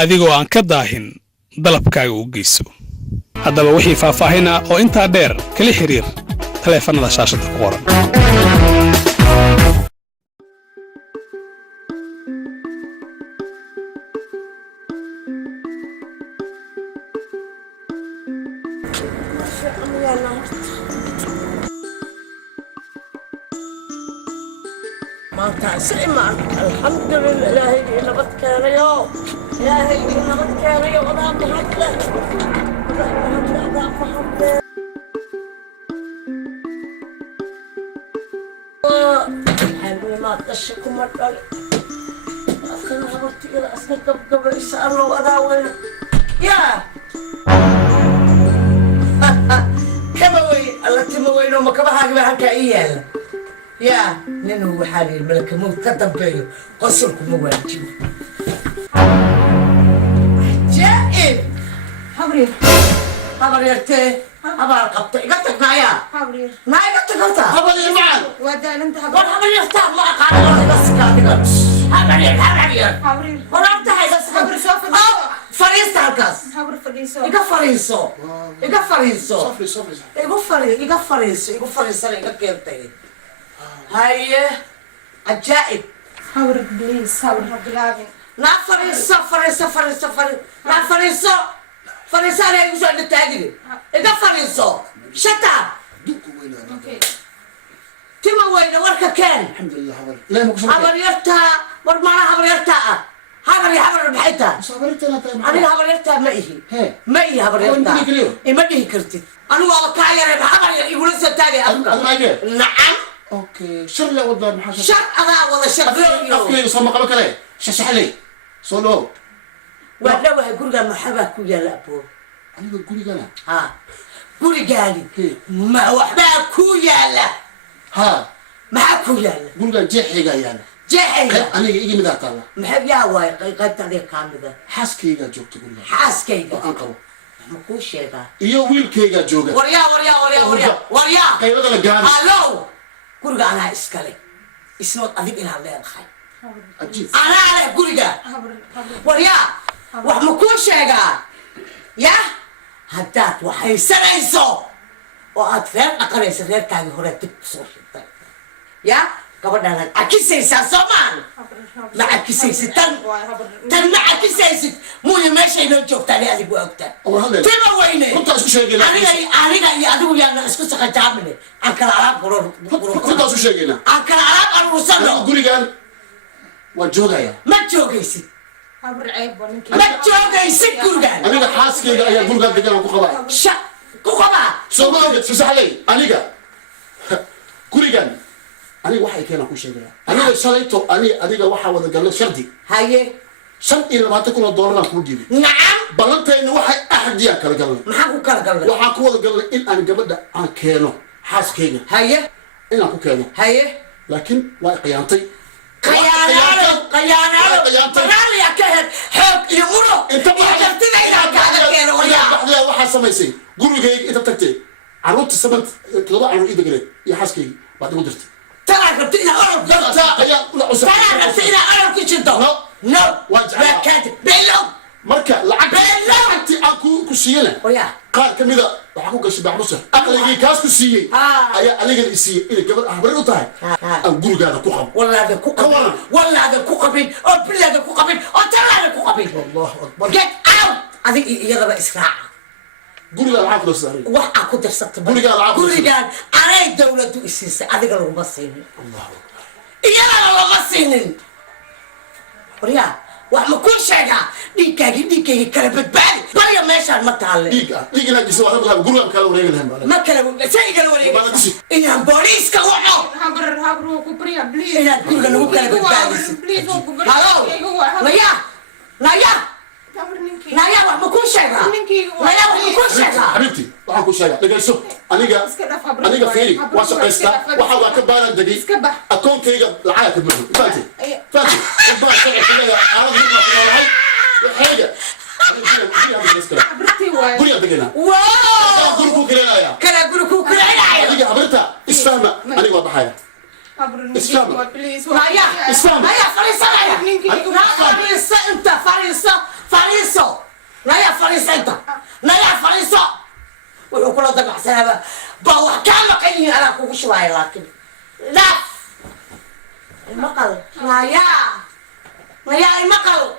adigoo aan ka daahin dalabkaaga u geyso haddaba wixii faahfaahina oo intaa dheer kala xiriir taleefanada shaashada ku qoran maanta iscimaan alxamdulillah ilaahay nabad keenayo ilaahay nabad keenayo wadaa mahadle wadaa mahadle xanuunaad dhasha kuma dhali asana habartigada asna gabgabaysa allo wadaa weyna yaa kama weyn alla tima weynoo makabahaagiba halkaa ii yaala يا ننو حالي الملك موت كتب بيه قصركم مواجب جائل حبري حبري ارتي حبر قبطي قلتك معايا حبري معايا قلتك قلتها حبري معاك ودان انت حبري اختار ما قاعد بس كاتب حبري وربط هاي بس حبري سوف فريس تالكاس حبري فريسو يقف فريسو يقف فريسو يقف فريسو يقف كيرتي هاي عجائب حاور بليز حاور رب العالمين لا فريسو لا فريسو انا يقول عند التاجر اذا فريسو شتا اوكي تما وين وركه كان الحمد لله حبر يرتا ورمانا حبر يرتا حبر بحيتها انا حبر يرتا ما هي حبر يرتا ما دي كرتي انا والله كاير حبر يقول ستاجر نعم اوكي شر لا وضع محاشا شر انا والله شر افلي صوم قبل كلام ششح لي صولو ولا وهي قرقه محبه كويا لا ابو انا بقول انا ها قولي قالي ما وحده كويا لا ها ما كويا لا قرقه جيحيغا يعني جيحيغا انا يجي مدا قال محب يا واي قيقت عليك كامده حاسكيغا جوجت قول حاسكيغا انقلو ما كو شيغا iyo wiilkayga jooga warya qaybada la gaar hallo guriga anaa iskale isnood adig inaad leedahay anaa leh guriga waryaa wax ma kuu sheegaa ya haddaad waxaysanayso oo aad reer dhaqanaysa reerkaagii hore dib kusoo shigtay ya gabadhaanaad cakisaysaa soomaan ma cakisaysid tan ma cakisaysid muuya meeshaynoo joogtaan adigu ogtaa tima weyne aniga iyo adigu yaana isku saqajaamine aan kala alaab aan kala alaab aruursano gurigaan waan joogaya ma joogaysid ma joogaysid gurigaan aniga xaaskayga ayaa gurigaan degan ku qabaa ku qabaa soomaalida fasaxley aniga gurigaan aniga waxay keenaan ku sheegaya aniga shalayto adiga waxaa wada galnay shardi haye $25,000 kuu dhiibay nacam ballantayna waxay axdiyaan kala galnay maxaa ku kala galnay waxaan ku wada galnay in aan gabadha aan keeno xaaskayga haye inaan ku keeno haye laakiin waa qiyaantay qayaanaalo banaanaya ka hel xoog iyo muro iyo jartida inaan kaaga keeno baxdaa waxaa samaysay gurigayga inta tagtay carruurta samad 2 carruur ii deganeed iyo xaaskayga baad igu dirtay ترى ربطينا أرب كجدو نو وكاتب بيلو مركا لعقتي أكو كسينا قال كميدا وحكو كشبع مصر أقلي كاس كسيي أيا أليق الإسيي إذا قبل أخبر وطاي أقول هذا كوكب والله هذا كوكب والله هذا كوكبين أو بلي هذا كوكبين أو ترى هذا كوكبين الله أكبر get out هذه يضرب إسراع قولي لا العقل الصغير وحا كنت رسلت قولي لا العقل قولي قال أنا الدولة إسيسة هذه قالوا مصينين الله أكبر إيا لا مصينين وريا وحما كل شيء ديكاكي كلبت بالي بريا ماشي المطالب ديكا لا جسوا هذا قولوا لهم كانوا ريجلهم ما كلام سيء قالوا ريجلهم إنها بوليس كوعو هبرو كبريا بليز إنها تقول قالوا كلبت بالي هلو لايا نايا وحما كل شيء نايا وحما كل شيء حبيبتي waxaan ku sheegaa dhagayso aniga fiiri waa shaqaysta waxa waa ka baaran degay akoonkayga lacag ka buuxo faanti baa shaqaysta aaradii ma qaaday waxayga guriga degayna guriga kireynaya guriga kireynaya adiga habarta isfaama aniga waa baxaya اسلام نايا فريسة وكل ضبع سنة بوح كام قيني أنا كوش واي لكن لا المقل نايا المقل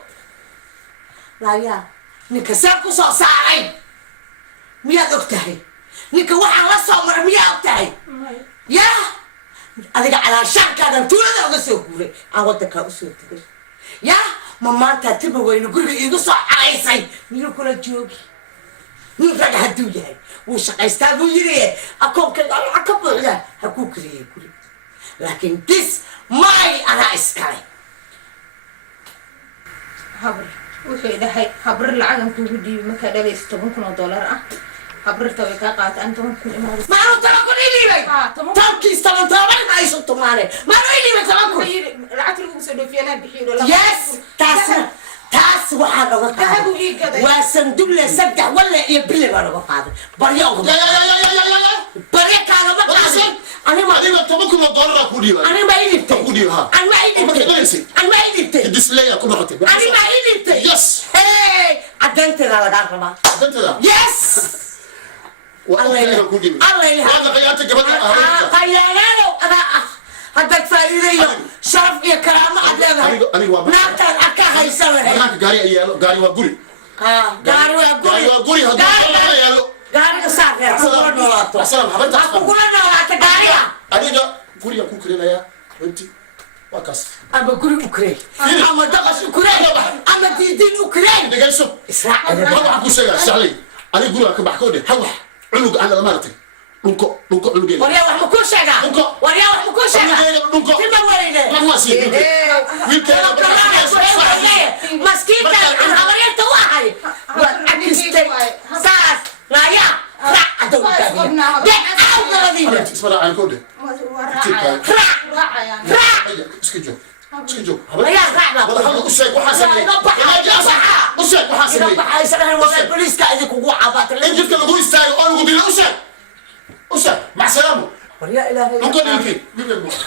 نايا نكسرك صاعي ميا دكتهي ninka waxaa la soo maray miyaa og tahay yaa adiga calaashaankaadan tuulada uga soo guuray aan waddankaa usoo tegay yaa ma maanta tirma weyne guriga iigu soo caraysay miyuu kula joogi nin rag hadduu yahay wuu shaqaystaa buu yiri akoonkayga lacag ka buuxda ha kuu kariyey guri laakiin dis may anaa iskale habr wuxuu dhahay habr lacagan kuugu dhiibi markaa dhalaysa $10,000 ah habrirta way kaa qaataan 10,000 imaado maanu 10,000 dhiibay tankiis 10,000 ma aysan tumaane maanu dhiibay 10,000 lacagta lagu soo dhoofiyana bixiyo yes taas waxaa laga qaaday waa sanduuqle 3 wala iyo bille baa laga qaaday baryo kaaga ma qaaday adiga $10,000 ku dhiibay ani ma idibtay ku dhiibay ani ma idibtay display ku noqotay ani ma idibtay yes hey adantada laga rabaa adantada yes الله يكون هذا قيادة قبل قيادة أنا هذا فائدة شرف يا كرامة عدلها ناقل أكاها يسوي أنا قاري أيالو قاري وقولي قاري وقولي قاري كسافر السلام حبيت أقول أنا وقت قاري أنا قولي أكون كريلا يا بنتي وكاس أما قولي أكري أما دقش أكري أما ديدين أكري دقيقة شو إسرع ما أقول شيء سهلي أنا قولي أكون بحكودي هوح عنق أنا مرتي نكو عنقي وريا واحد مكون شجع وريا واحد مكون شجع نكو كم ورينا ما هو سيد مسكين كان وريا توعي وعكستي ساس لا يا لا أدور كذي ده أول غدير اسمع عن كودي اسكجو يا رعبة هذا الشيء وحاسبني الشيء وحاسبني حاسبني ولا البوليس قاعد يكون عباط انت جبت الغوي ستايل انا قلت له وشك مع السلامه وريا إلهي ممكن يمكن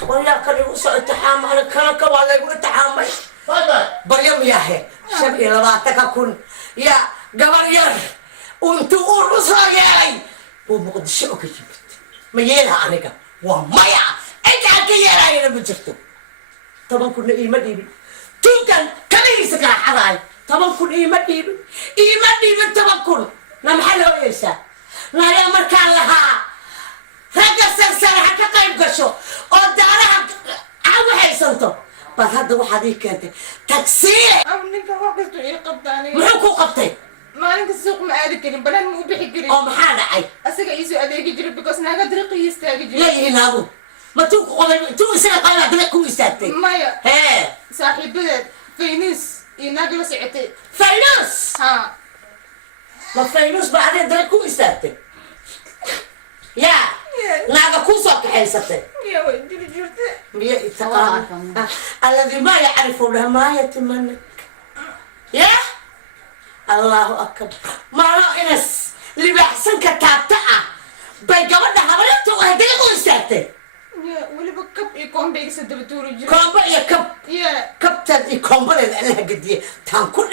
وريا كان يوصل التحامل أنا كان كوالا يقول التحامل باي باي بريم يا هي شبي لبعتك أكون يا جبرير وانتو الرسول ياي ومقدس شوكي جبت ما يلها عنك ومايا انت عكي ياي انا بجرتو طبعا كنا إيمان ديبي توكل كنيسة كلا حضاي طبعا كنا إيمان ديبي طبعا كنا نمحله إيسا لا يا مركان لها رجع سلسلة حكا قيب قشو ودارها عوي حيسنتو بس هذا وحدي كانت تكسير أبنك وقت يقبضاني محوكو قبطي مالك السوق ما أدري بلان مو بحجري أو محانا عي أسيق يسوي أدري جري بكوس ناقة درقي يستاجي لا ينامو ما تو سنة قايلة درقي يستاجي مايا هي صاحب بلد فينوس يناقل سعتي فينوس ها ما فينوس بعدين درقي يستاجي يا ناقة كوسوك حيستي يا ويلي جرتي يا إتقان الذي ما يعرفونه ما يتمنى يا الله أكبر ما رأينس اللي بيحسن كتابتها بيجمعنا حملته وهدي قلستي يا ولي بكب يكون بيكس الدكتور جري كومبا يا كب يا كبتن يكومبا اللي قديه تانكل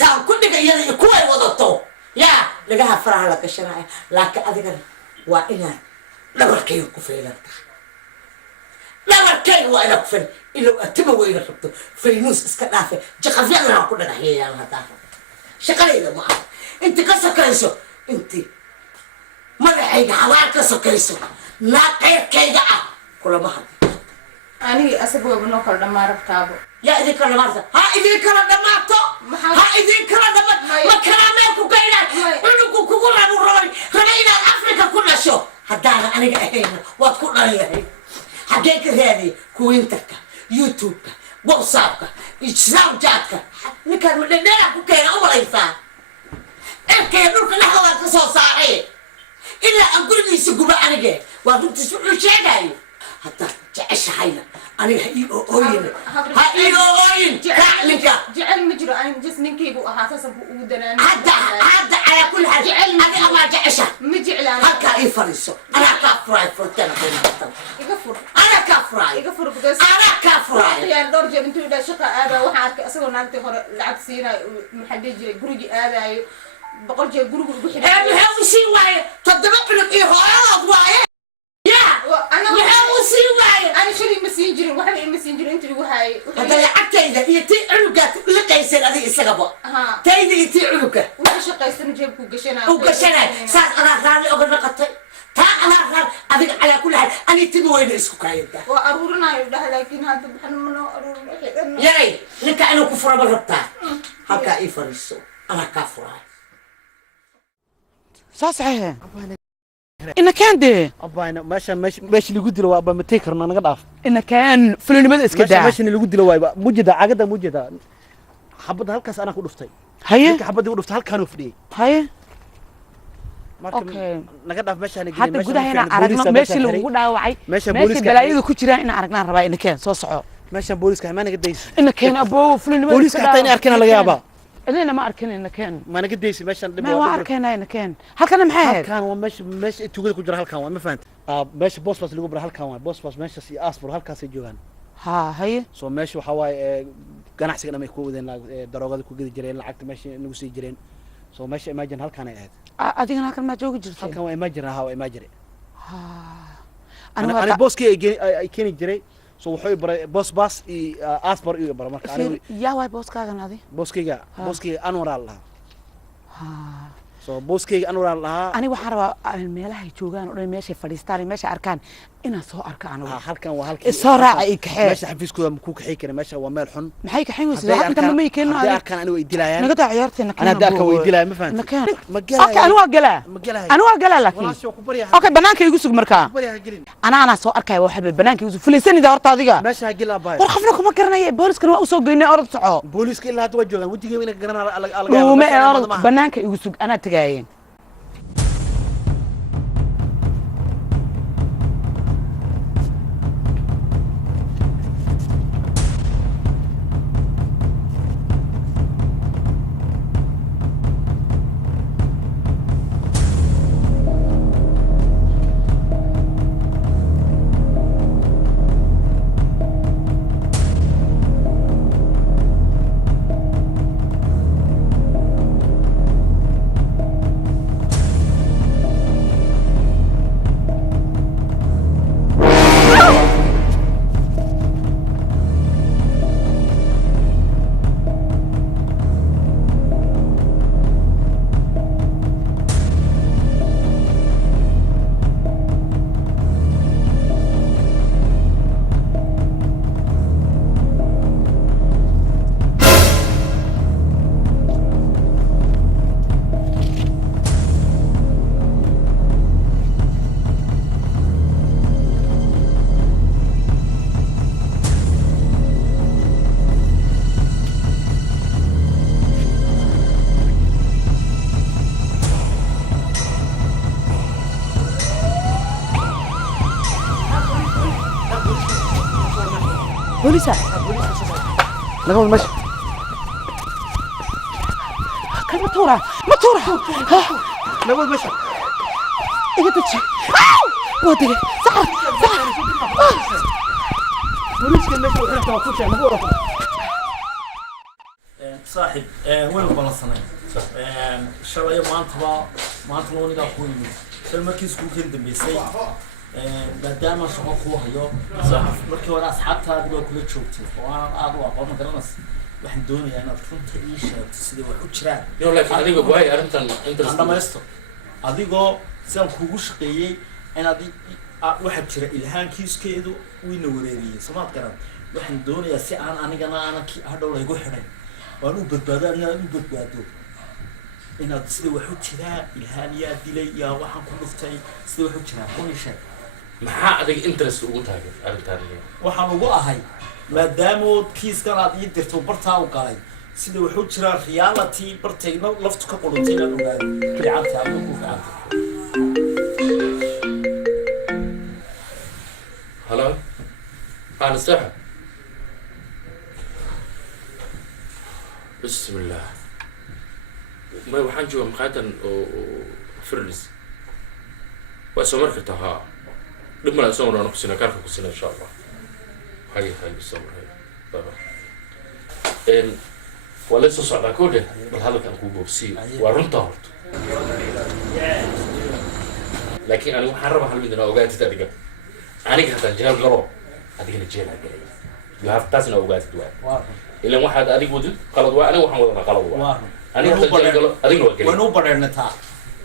دقا يلي يكوي وضطو يا لقاها فرح لك الشراعي لكن أذكر وإنا لبركي كفيلة لبركي وإنا كفيلة إلا أتبع وإنا خبطو فينوس اسكتافي جقفيانا كنا نحيي يا الله شقلي إذا ما أنت كسكيسو أنت مدحيك حوالك سكيسو لا غير كيدا كل ما حد أنا أسبوع بنوكل دمار بتابو يا إذا كلا مرة ها إذا كلا دمارتو ها إذا كلا دمار ما كلامك وكينا إنه كوكولا نوراني خلينا أفريقيا كلها شو هدانا أنا قاعدين واتكلنا هي حقيقة هذه كوينتك يوتيوبك واتسابك سناب شاتك نكمل من الناس وكينا أول إنسان إنك نروح لحظة تصاصعي إلا أقول لي سكوبا أنا جاي وأنت تسمع شيء جاي حتى تعيش حينا أنا هاي أوين كعلك جعل مجرى أنا جسمي كيبو أحاسس ودنا هذا على كل حال أنا ما جعشة مجعل أنا هكا يفرسو أنا كافراي فرتنا يقفر أنا كافراي يقفر بس أنا كافراي يا دور جاب أنتوا إذا شقة هذا واحد أصلا نانتي هر لعب سينا محدد جروجي هذا بقول جا جروجي بحد أنا هاوسي واي تدرك لك إيه هذا واي يا أنا هاوسي واي أنا شري مسنجر واحد المسنجر أنت اللي وهاي هذا لعبت lacagtayda iyo tii cunugaad liqayseen adiga isagaba tayda iyo tii cunuga u gashanay saas anaa raalli oga naqatay taa anaa raal adiga calaa kulli xaal ani timi weyna isku kaayada yaray ninka inuu ku furaba rabtaa halkaa ii fadhiiso anaa kaa furaay صحيح إن كان ده أبانا ماشي اللي قد له أبا متذكر أنا قد أعرف إن كان فيلم ماذا إسكده ماشي اللي قد له وايبا مجدا عقدا مجدا حبض هالكاس أنا كنت أفتي هي حبض يقول أفتي هالكانوا فدي هي أوكي نقد أعرف ماشي أنا حتى قد هنا عرقنا ماشي اللي قد وعي ماشي بلاقيه كتير إن عرقنا ربع إن كان صح ماشي بوليس كمان قد دايس إن كان أبوه فيلم بوليس كحتى أركنا اللي جابه إننا ما أركنا إن كان ما أنا قد دايس ماشي ما أركنا إن كان هل كان محايد هل كان وماشي تقول كجرا هل كان ما فهمت ماشي بوس اللي قبل هل كان بوس ماشي سي أصبر هل كان سيجوان هي سو ماشي وحواي قناع سجنا ما يكون ذن دروغة كوجد جرين لعقت ماشي نقصي جرين سو ماشي إماجن هل كان يعد أدينا هل كان ما جوج جرت هل كان إماجن هوا إماجري أنا بوس كي جري سو حوي بوس باس أصبر إيه برا مركز يا واي بوس كاغن هذه بوس كي أنور الله سو بوس كي أنور الله أنا وحرب الميلاه يجوجان ولا ماشي فلسطين ماشي أركان إنا سو أركان هل كان وهل كي الصراع يكحي ماشي حفيز كذا مكوك حيكنا ماشي ومال حن محيك حين وسلا أنت ما يكين هذا أركان أنا ويدي لها أنا قد عيرت إنك أنا داك ويدي لها ما فهمت مكان أوكي أنا واقلة أنا واقلة لكن أوكي بنانك يجوسك مركا أنا سو أركان واحد بنانك يجوس فلسطين إذا أرتا ديجا ماشي هقلا باي ورخفناكم مكرنا بوليس كانوا أوصل جينا أرد صعو بوليس كله توجهنا ودي وين قرنا وما أرد بنانك يجوسك أنا تجاين بوليسا نقول ماشي كان مطورة نقول ماشي إيه تتشي ودي صح بوليس كان ماشي وحنا توقفش نقول صاحب وين بلصنا شرعي ما أنت لوني كقوي فالمركز كوكين دميسي maadaama shaqo ku hayo markii hore asxaabtaadi waa kula joogtay oo aan aad u aqoon garanas waxaan doonayaa inaad runta ii sheegto sida wax u jiraan laakiin adiga waay arrintan interest dhamaysto adigoo sidaan kugu shaqeeyey inaad waxaa jira ilhaan kiiskeedu wiina wareeriyey samaad garan waxaan doonayaa si aan anigana aanan hadhow laygu xidhayn waan u badbaado aniga u badbaado inaad sida wax u jiraa ilhaan yaa dilay yaa waxaan ku dhuftay sida wax u jiraa kun ii sheeg maxaa adiga interest ugu tahay arrintan waxaan ugu ahay maadaama kiiskan aad ii dirto bartaa u galay sida wuxuu jiraa reality bartayna laftu ka quluntay inaan ogaado fiicanta ama ku fiicanta halo أنا صح بسم الله ما waxaan joogaa maqaadan oo Furnis waa soo markaa ha dib ma soo marano kusina karka kusina insha Allah hay soo maray baba wala soo socda koode bal halkan ku boobsi waa runta horto laakiin anigu waxaan rabaa hal mid inaan ogaatid adiga aniga haddaan jawaab galo adigana jeelaa galay you have taasna ogaatid waa ilan waxaad adigu wadid qalad waa aniga waxaan wadana qalad waa aniga tajagalo adiga waa waynu badheernataa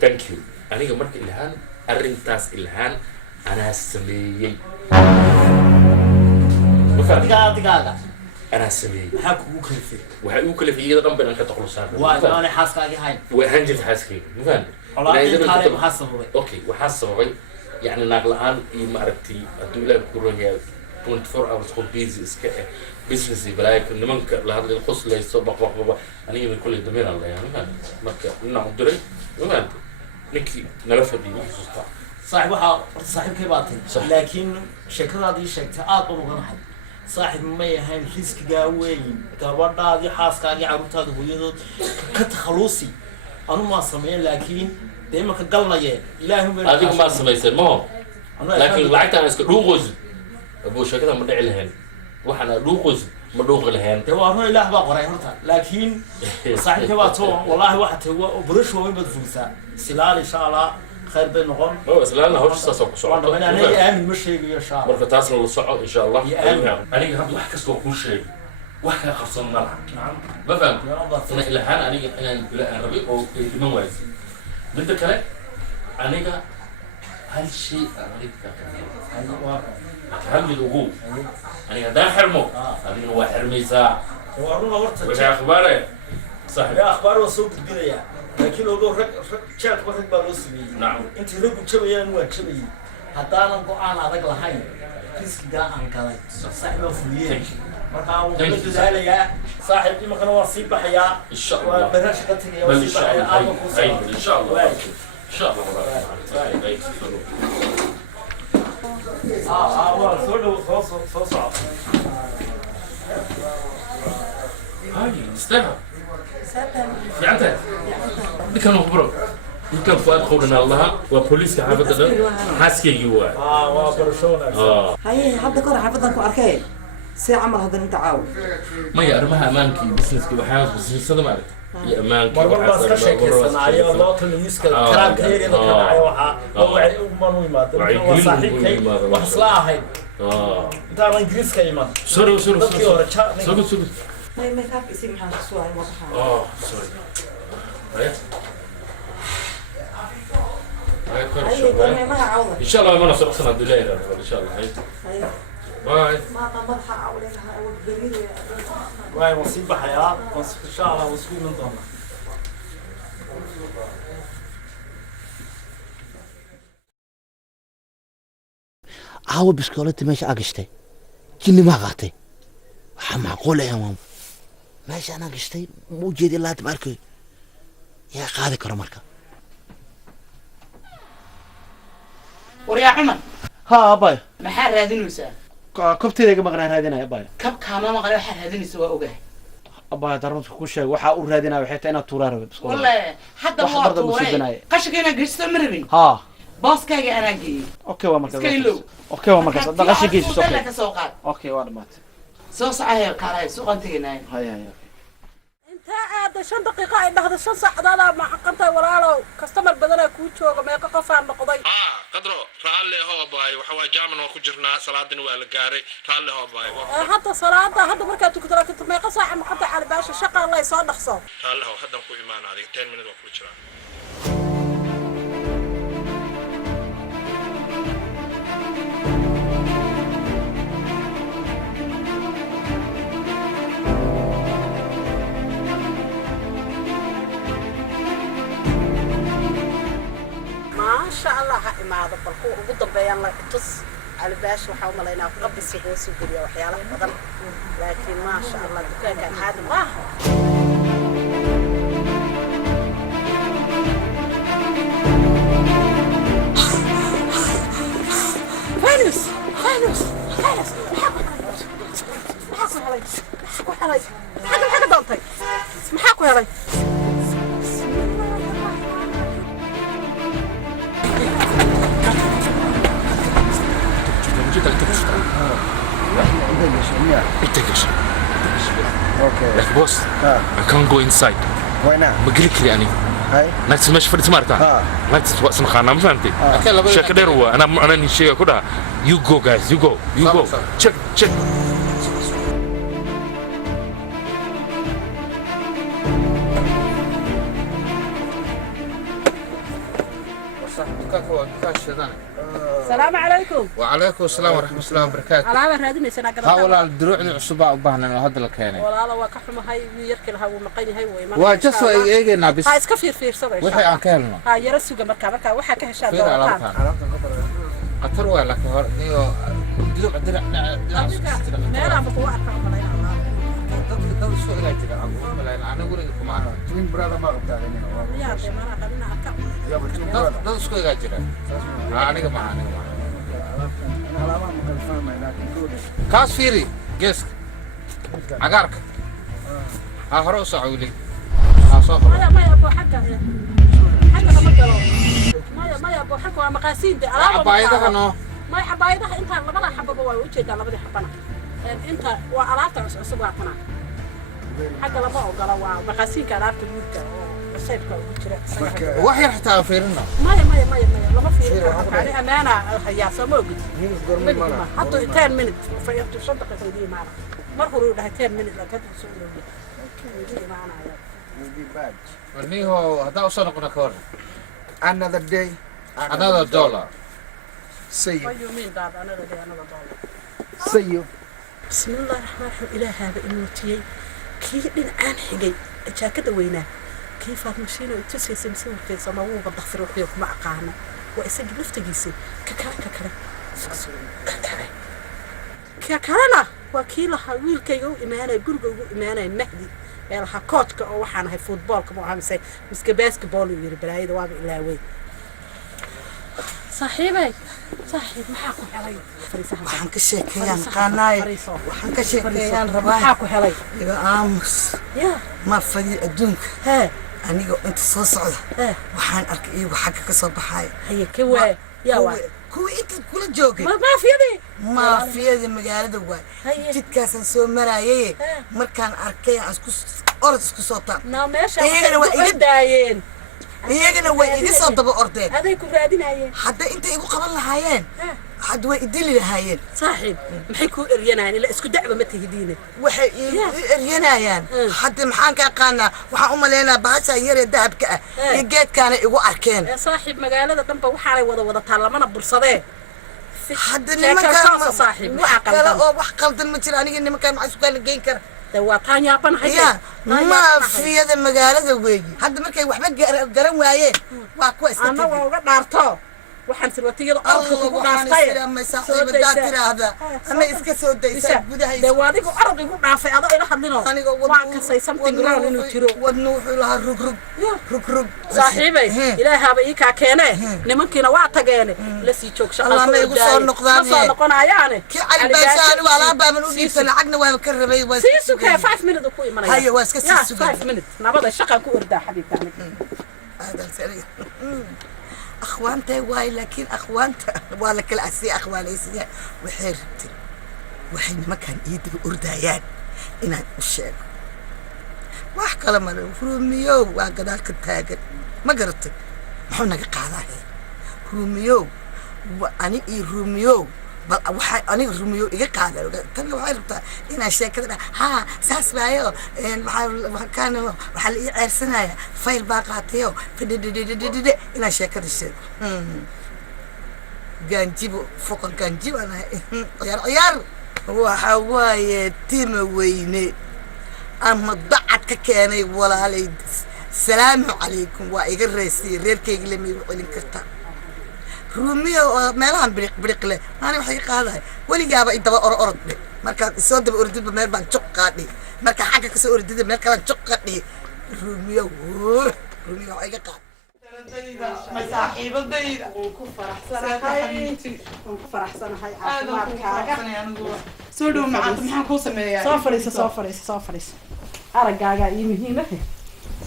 thank you aniga marka ilhaan arrintaas ilhaan anaa sameeyey adigaaga anaa sameeyey maxaa kugu kalifay waxay ugu kalifay iyada dhan badan ka taqlusaa waa aanay xaaskaagi hayn way ahaan jirta xaaskeyga okay waxaa sababay يعني نقلان إمارتي الدولة كوريا 24 hours خو بيزي إسكا business بلاك نمانك لهذا الخص اللي يصبح بقى أنا يمكن كل الدمير الله يعني ما كنا دري ما نكي نلفه دي نص صاحب وحا صاحب كيباتي لكن شكل هذه شكل أطول غنحد صاحب ما يهين ريسك جاوين كبرنا هذه حاس كاجي عروتها دهويدود كتخلصي أنا ما سمين لكن دائما كقلنا يه إلهي من هذيك ما سميسر ما هو لكن لعبت أنا اسك روغوز أبو شكلها مدعي لهن وحنا روغوز مدوغ لهن هو أنا إله بقى قرأي هرتا لكن صاحب كيبات هو والله واحد هو برش هو بدفوسا سلال إن شاء الله خير بين نقوم هو سلال هوش ساسوق صعود أنا آمن مش هيك إن شاء الله مرة تاسنا للصعود إن شاء الله أنا قبل واحد كسكو كل شيء واحد خصم نلعب نعم ما فهمت أنا إلى حال أنا ربي أو ما وازي بدك كلام أنا هالشيء أنا هل الوجود أنا ده حرمه أنا هو حرمي ساعة وش أخباره صح يا أخبار وسوق الدنيا لكن لو رك شاك ما تقبل وسبي نعم أنت لو كتشبي أنا وكتشبي حتى أنا قاعد على رجل هاي كيس كذا عن كذا صاحب فليه مركاو بدو يا صاحب دي مكان وصيب حياة إن شاء الله بدرش كتير وصيب حياة إن شاء الله إن شاء الله صعب هاي استنى فهمت كانوا خبروا كان فؤاد خورنا الله وبوليس حافظ حاسكي جوا وبرشلونة هاي حد كور حافظك وأركي ساعة مرة هذا أنت عاو ما يرمها أمانك بزنس وحاول بزنس هذا ما يا أمانك مرة بس كشك صناعية الله تلميذ كلام كثير إذا كان عيوها هو أمانه ما تبغى صاحب كي وحصلها هاي أنت على إنجليز كيمان سوري ما يخاف يسمع هذا السؤال واضح سوري إن شاء الله ما نصرف سنة دولار إن شاء الله باي ما طمرها عولها أو الدليل باي مصيبة حياة إن شاء الله وسكون من ضمن عاو بسكولتي ماشي أقشتي كني ما قاطي معقولة يا ماما ماشي أنا قشتي مو جدي الله تبارك يا قاضي كرمركا وريا عمر ها باي maxaa raadinaysaa kabtayda maqnaan raadinaya baay kabkaama maqlay waxaa raadinaysaa waa ogahay abaa darunta ku sheeg waxa uu raadinaya waxay tahay inaad tuuraa rabid wallahi hadda waa tuuray qashka inaan geysto ma rabin ha booskaaga anaa geeyey okay waa markaas iskaylow okay waa markaas hadda qashka geysto ka soo qaad okay waa dhamaatay soo sacahay kaalay suuqan teginay hay انت عاد 5 دقيقة اي دخل 5 ساعات ما حقنتي ولاalo كاستمر بدنا ku jooga meeqa qof aan noqday qadro raalle hoo baay waxa waa jaaman oo ku jirnaa salaadina waa la gaaray raalle hoo baay hadda salaada hadda markaa tu kudara ka meeqa saac ma qata cali baasha shaqa Allah soo dhaqso raalle hoo hadda ku imaan adiga 10 minutes waa ku jiraa ما شاء الله ما هذا بالقوة وقدر بيان لك تص على باش وحاول ملينا قبل سجوس وقولي وحياله بدل لكن ما شاء الله الدكان كان هذا ما فانوس حاجة ضلطي محاكو يا ري Okay. Like boss, I can't go inside. Why not? مقلك لي أنا. ناس مش فرد سمارتها. ناس وقت خانة ما فهمتي. شكله هو أنا نشيء كده. You go guys, you go. Check. السلام عليكم وعليكم السلام ورحمة الله وبركاته alaaba raadinaysanaa ها ولا الدروع عصبة وبهنا هذا الكياني walaalo waa ka xumahay wiirkii lahaa wuu maqan yahay way waa just way eegayna bis ha iska fiirsaday wixii aan ka helno ha yara suga marka waxa ka heshaa fiir alaabtaan qatar waa la ka hor iyo dirac meel aan ku arkaa malaynaa dad soo ila jira aan malaynaa anigu guriga kuma aha twin brother ma qabtaa yaa de mana qabina arka dad soo ila jira aniga ma kaas fiiri geeska cagaarka ha hore u soco wili ha soo maya abo xagga lama galo maya abo xagga waa maqaasiin de alaaba cabaayadaha no maya cabaayadaha intaan labada xababa waa u jeedaa labadii xabana inta waa alaabta cusub waa tana xagga lama ogola waa maqaasiinka alaabta guudka oo saybka ugu jira wax yar xitaa fiirina maya lama fiirina yani amaana hayaa soo ma ogid hadda 10 minutes fayartu shan daqiiqo idii maana mar hore uu dhahay 10 minutes laakiin hadda soo dhawaa idii maana warniho hadda u soo noqona ka hor another day another dollar see you what you mean that another day another dollar see you بسم الله الرحمن الرحيم إلى هذا إنوتي كي دين عن حجي جاكد وينه كيف هالمشينا وتسي سمسم كي سماوه بضخر وحيوك مع قانا وإسجل لفتجيسي ككرة ككرنا وكيلها ويل كيو إمانة يقول إمانة مهدي يعني حكوتك أو حنا هاي فوتبول كمان هم سي مسك باسكتبول يربلاي دوام إلى وين صاحبي صاحب maxaa ku xelay waxaan ka sheekeeyaan qaanaay waxaan ka sheekeeyaan rabaa maxaa ku xelay iga aamus ma fadi adduunka aniga inta soo socda waxaan arkay iyagu xagga ka soo baxay haye kawaa yaa waa kuwa inta kula joogay maafiyadii magaalada waay jidkaasaan soo marayay markaan arkay aan isku soo taa iyagana waa iga daayeen iyagana way iga soo daba ordeen haday ku raadinayeen hadda inta igu qaban lahaayeen had way idili lahaayeen saaxiib maxay ku eryanayaan ila isku dacba ma tihidiina waxay eryanayaan hadda maxaan ka aqaanaa waxaan u maleynayaa bahasha yar ee dahabka ah iyo geedkaana igu arkeen saaxiib magaalada dhanba waxaanay wada lamana bursadee hadda nimankaan saaxiib wax kale oo wax qaldan ma jira aniga nimankaan maxaa isku kala geyn kara waa taan yaaban haya maafiyada magaalada weeyi hadda markay waxba garan waayeen waa kuwa iska ana waa uga dhaarto waxaan sirwatiyada arka ku dhaaftay soo daysa ana iska soo daysa gudaha de waadigu arag igu dhaafay adoo ila hadlino waa ka say something wrong inuu jiro wadnu wuxuu lahaa rug saaxiibay ilaahaba ii ka keenay nimankiina waa tageen la sii joog shaqada Allah igu soo noqdaan soo noqonayaane ki albaasaan wala baaban u dhiibsan lacagna waa ka rabay waa sii suka 5 minutes ku imanaya haya waa iska sii suka 5 minutes nabada shaqa ku ordaa xabiibtani هذا سريع أخوانته واي لكن أخوانته ولا كل أسي أخواني سيا وحيرتي وحين ما كان يدي أردايات إن الشيء وأحكي لما روميو وقدرك التاجر ما قررت حنا قاعدة روميو وأنا روميو أنا روميو إيه قاعدة تاني وحيرتها إن الشيء كذا ها ساس بايو إن كانوا وحل عرسنا فايل باقاتيو إن الشيء كذا الشيء جانجيبو فوق جانجيبو أنا عيار وحواي تيم ويني أما ضعت ككاني ولا علي السلام عليكم وإيجر رئيسي رير كيج لمي وقولين كرتا روميو مالهم بريق له أنا وحقيقة هذا ولي جاب إنت أرد مركز السود بأردد بمال بان شقادي مركز حاجة كسر أردد بمال كمان شقادي روميو حقيقة مساحيب الضيقة فرح سنة هاي عافمادكaaga soo dhow macaanta maxaan kuu sameeyaa soo fariiso aragaaga iyo muhiimaha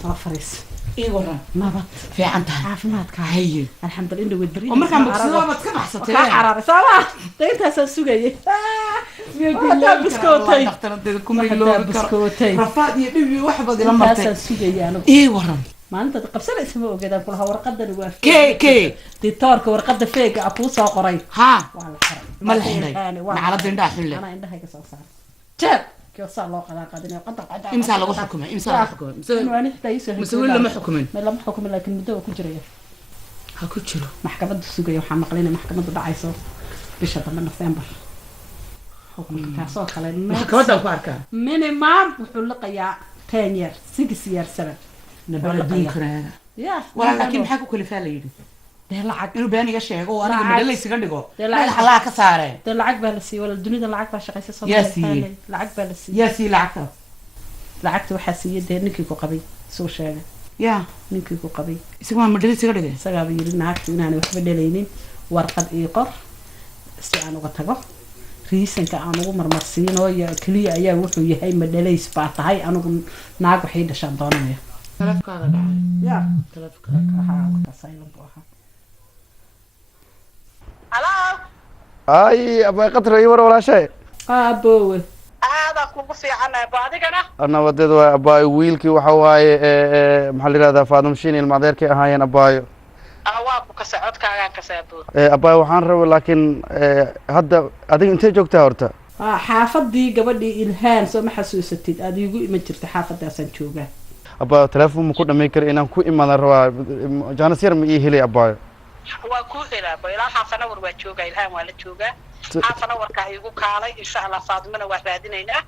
soo fariiso ii waran nabad fiican tahay caafimaadka haye alxamdulillah wad bari oo markaan bogsado baad ka baxsatay ka cararay sala deyntaas sugayay miyaa biskootay dhaqtarada kuma iloobi karo rafaad iyo dhib iyo wax baad ila martay taas sugayay anigu ii waran maalinta qabsanaysa ma ogeedaan kulaha warqadan waa kee ditoorka warqada feega ah kuu soo qoray ha waa la xiray ma la xiray nacalada indhaha xille ana indhaha ka soo saar jeeb kii saa loo qadaaqadinay qada imsa lagu xukumay waani xitaa isoo مسوي لما حكمين ما لما حكم لكن مدة ku jiraya ha ku jiro maxkamadda sugaya waxaa maqlayna maxkamaddu dhacayso bisha dambe November xukunka kaasoo kale maxkamaddan ku arkaa minimum wuxuu liqayaa 10 years 6 years 7 nabada duunkaraaga wala laakiin maxaa ku kalifaa la yidhi dee lacag inuu been iga sheego oo aniga madhala isaga dhigo madax allaha ka saareen dee lacag baa la siiyey wala dunida lacag baa shaqaysa soo lacag baa la siiyey yaa siiyey lacagta waxaa siiyey dee ninkii ku qabay soo sheegay yaa ninkii ku qabay isaga madhala isaga dhigay isagaaba yidhi naagtu inaanay waxba dhalaynin warqad ii qor si aan uga tago riisanka aan ugu marmarsiino keliya ayaa wuxuu yahay madhalays baa tahay anigu naag waxay dhashaan doonaya talafkaaga dhacay yaa talafkaaga ahaa tasaylan buu ahaa ay abay qatro iyo war walaashay aabowe aada kugu fiicanahay ba adigana nabadeed waa abaayo wiilkii waxa waaye maxaa la yidhahdaa faadum shiin ilma adeerkay ahaayeen abaayo waa ku ka socodkaagaan ka saabo abaayo waxaan rabay laakiin hadda adiga intee joogtaa horta xaafadii gabadhii ilhaan soo ma xasuusatid aad iigu iman jirta xaafadaasaan joogaa abaayo telefoon ma ku dhammayn kara inaan ku imaada rabaa jaanis yar ma ii helay abaayo waa ku helaa ba ilaa xaafana war waa joogaa ilhaan waa la joogaa xaafana warkaa igu kaalay insha Allah faadimana waa raadinaynaa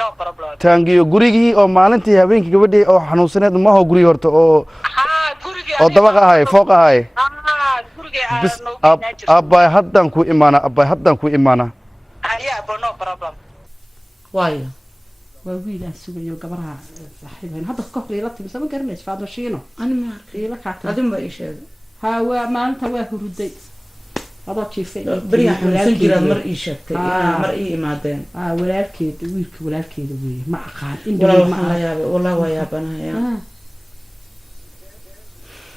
no problem taangiyo gurigii oo maalintii habeenkii gabadhii oo xanuunsaneed ma aho guri horta oo oo dabaq ahay fooq ahay bis abay haddaan ku imaana abay haddaan ku imaana ayaa bo no problem waayo waa wiil aan sugayo gabaraha saaxiibeen hadda ka hor ila timi sama garanayso faado shiino ani ma ila ka tahay adin ba ii sheegay ha waa maanta waa huruday adoo jiifay bariya xanuunsan jira mar ii sheegtay mar ii imaadeen walaalkeed wiilka walaalkeeda weeye ma aqaan walaa waa yaabanaya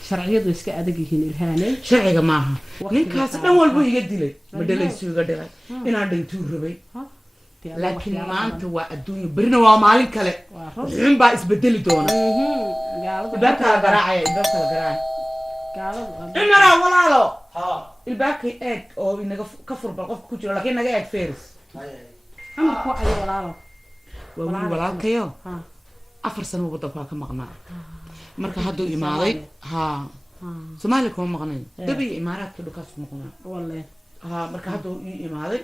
sharciyadu iska adag yihiin ilhaanay sharciga maaha ninkaas dhan walba iga dilay madhalaysu iga dhilay inaan dhintuu rabay laakiin maanta waa adduunya berina waa maalin kale xun baa isbedeli doona ilbaabkaa garaacaya ilbaabkaa garaacaya imara walaalo ilbaabkay eeg oo inaga ka furbal qofka ku jiro laakiin naga eeg feris amarku ayo walaalo waa wiil walaalkayo 4 sano waddanka ka maqnaa marka hadduu imaaday ha Soomaaliya kuma maqnayn dabiga imaaraadka dhukaas maqnaa wallahi marka hadduu ii imaaday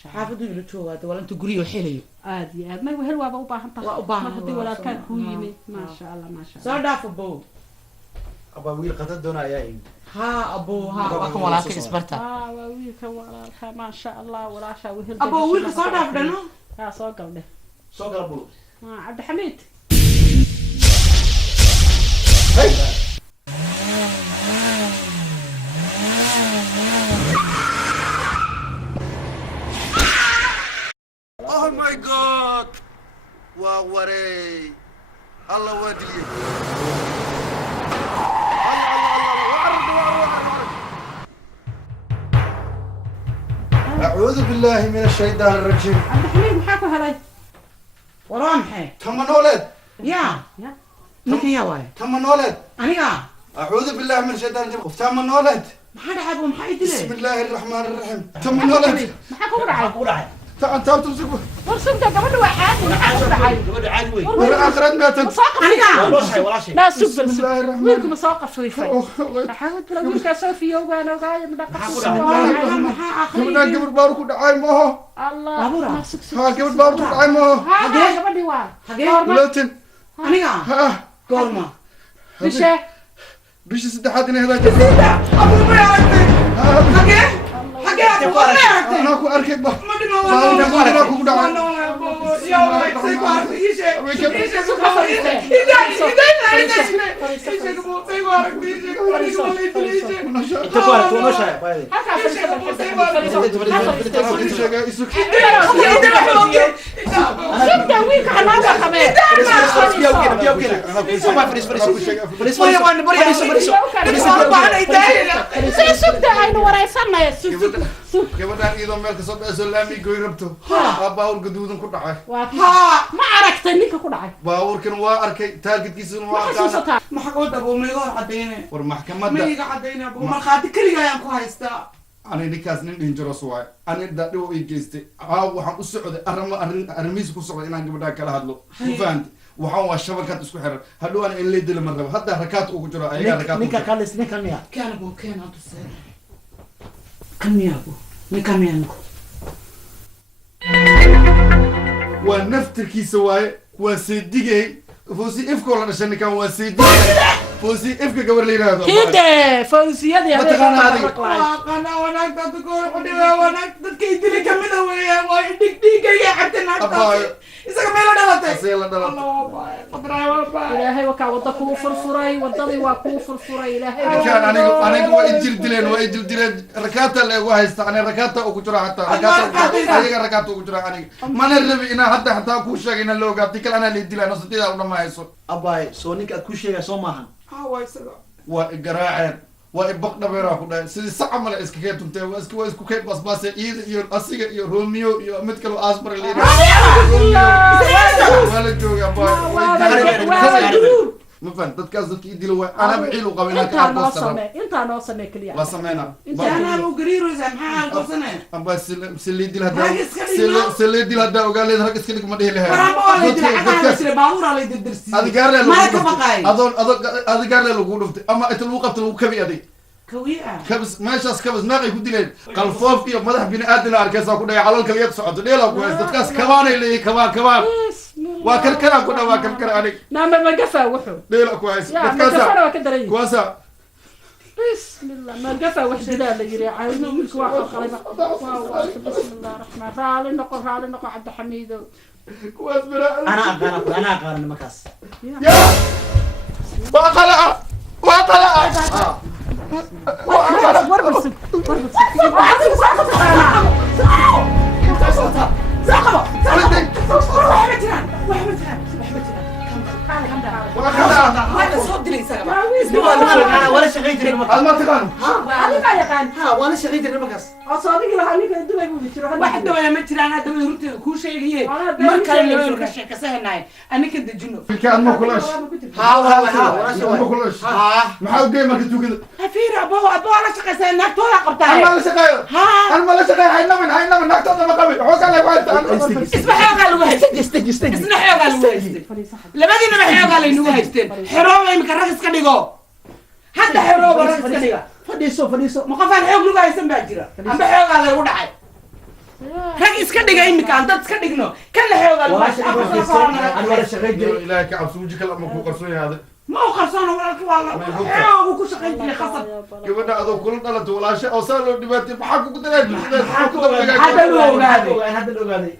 xaafadu ila joogaada wala inta guriyo xelayo aad iyo aad ma wehel waaba u baahan tahay waa u baahan hadii walaalkaan ku yimid ma sha Allah soo dhaafo bow aba wiil qadad doonaya ha abo ha waa kan walaalka isbarta waa wiilka walaalka ma sha Allah walaasha wehel abo wiilka soo dhaaf dhano soo galde soo gal bow Abdi Hamid hey Oh my God! Waa wareey. Allah waa diliyay. أعوذ بالله من الشيطان الرجيم. عبد الحميد محاكو هلاي. ورام حي. تم نولد. يا. مين يا واي؟ تم نولد. أنا. أعوذ بالله من الشيطان الرجيم. تم نولد. محاد عبو محايد ليه؟ بسم الله الرحمن الرحيم. تم نولد. محاكو رعي. تعال تمسكوا. ورسمت قبل واحد محاكو رعي. قبل عاد وين؟ ولا آخرت ما مساقف أنا. ولا شيء ولا شيء. لا سب بسم الله الرحمن. ويلكم مساقف شويفي. حاول تلاقي لك سوفي وانا قاعد مدقق. قبل بارك ودعاي ما هو. الله. ها قبل بارك ودعاي ما هو. ها قبل ديوان. ولاتن. أنا. ها. قورما. بشه. بشه سدحاتنا هذا. أبو ما يعرفني. حاجة أبو ما يعرفني. أنا أكو أركب. ما أنا أكو دعاي. يا ولد سيبار gabadhaan iyadoo meel kasoo dhacayso laami goy rabto baawur gaduudan ku dhacay ma aragtay ninka ku dhacay baawurkan waa arkay taargetkiisuna waa aqaana maxkamad abo maiga hor cadayne war maxkamadda maiga cadayne abo markhaati keliga ayaan ku haystaa ani ninkaas nin dhinjaros waay ani daadhibo ii geystay waxaan u socday arrimihiisa ku socday inaan gabadhaan kala hadlo ma fahanti waxaan waa shabakad isku xiran hadhow aan in leedila ma rabo hadda rakaad ugu jiro ayagaa rakaad ninka kalis ninka miya كان ابو كان ابو سيد كم يا ابو نكم يا نكو waa naftirkiisa waaye waa seedigay foosi ifka oo la dhashay ninkan waa seedigay foosi ifka gabar la yiraahdo كده فوزية يا أنا وانا تقول حدي وانا تكي دلي كمدا ويا واي ديك ديك يا حتى ناقص إذا كمل دلته سيلا دلته ilaahay wakaa wada kuu furfuray wadadii waa kuu furfuray ilaahay كان أنا waa injil dileen rakaata la ugu haysta ana rakaata ugu jira hatta rakaata rakaata ugu jira aniga mana rabi ina hadda hatta ku sheegay ina loo gaabti kala ana leedilaa nasdida una ma hayso abay soo ninka aad ku sheegay soo maahan waa garaaceen waa ibaq dhabeera ku dhaay sidii sac amal iska kee tuntay waa isku kee basbaas iida iyo asiga iyo romeo iyo mid kale asbar wala jooga ما فهمت dadkaas dadkii dilo waa ana bixilu qabina ka inta noo samee kaliya waa sameena أنا لو قريرو زي محل قصنا amba silidil hada silidil hada ogaaleed rag iska dhig ma dhihi lahayn adigaarle lagu dhuftay ama inta lagu qabta lagu kabi adig kabis meeshaas kabis naaqay ku dileen qalfoof iyo madax bini aadan arkaysa ku dhacay calal kaliya socoto dheela ku haysta dadkaas kabaanay leeyahay kabaan waa karkara ku dhawaa karkara anig naama ma gafa wuxuu dheela ku haysta dadkaas kuwaasa بسم الله ما قفا وحده لا يري عايز منك واحد قلبه بسم الله الرحمن الرحيم رالي نقر عبد الحميد انا اقارن مكاس يا وقلع وربسك ولا شغيت المكاس ما تقان هذا ما يقان ولا شغيت المكاس اصابك لها انك دبي بجرا واحد دوايا ما جرى انا دوايا رتي كل شيء هي ما كان لو كشي كسهناي انا كنت جنو في كان ما كلش ما كلش ما حاول جاي ما كنت كده هفير ابو انا شقه انك تولا قبتها انا لا شقه انا لا شقه هاي من نكتة ما قبل هو كان يقول اسمع حاجه لو استجي اسمع حاجه لو لبدينا ما حاجه لو هايستين حروه يمكن رخص كدغو حتى حروه رخص كدغو fadhiiso ما qofaan xoog lagu haysan baa jira amba xoogaa lagu dhacay rag iska dhiga imika aan dad iska dhigno kan la xoogaa wala shaqay jiray ilaahay ka cabsuuji kala ma ku qarsoon yahay ما هو خلصانه ولا والله هو كل شيء في خصب gabadha adoo kula dhalatay walaasha oo saa loo dhibaatay maxaa kugu dareed hadda la ogaaday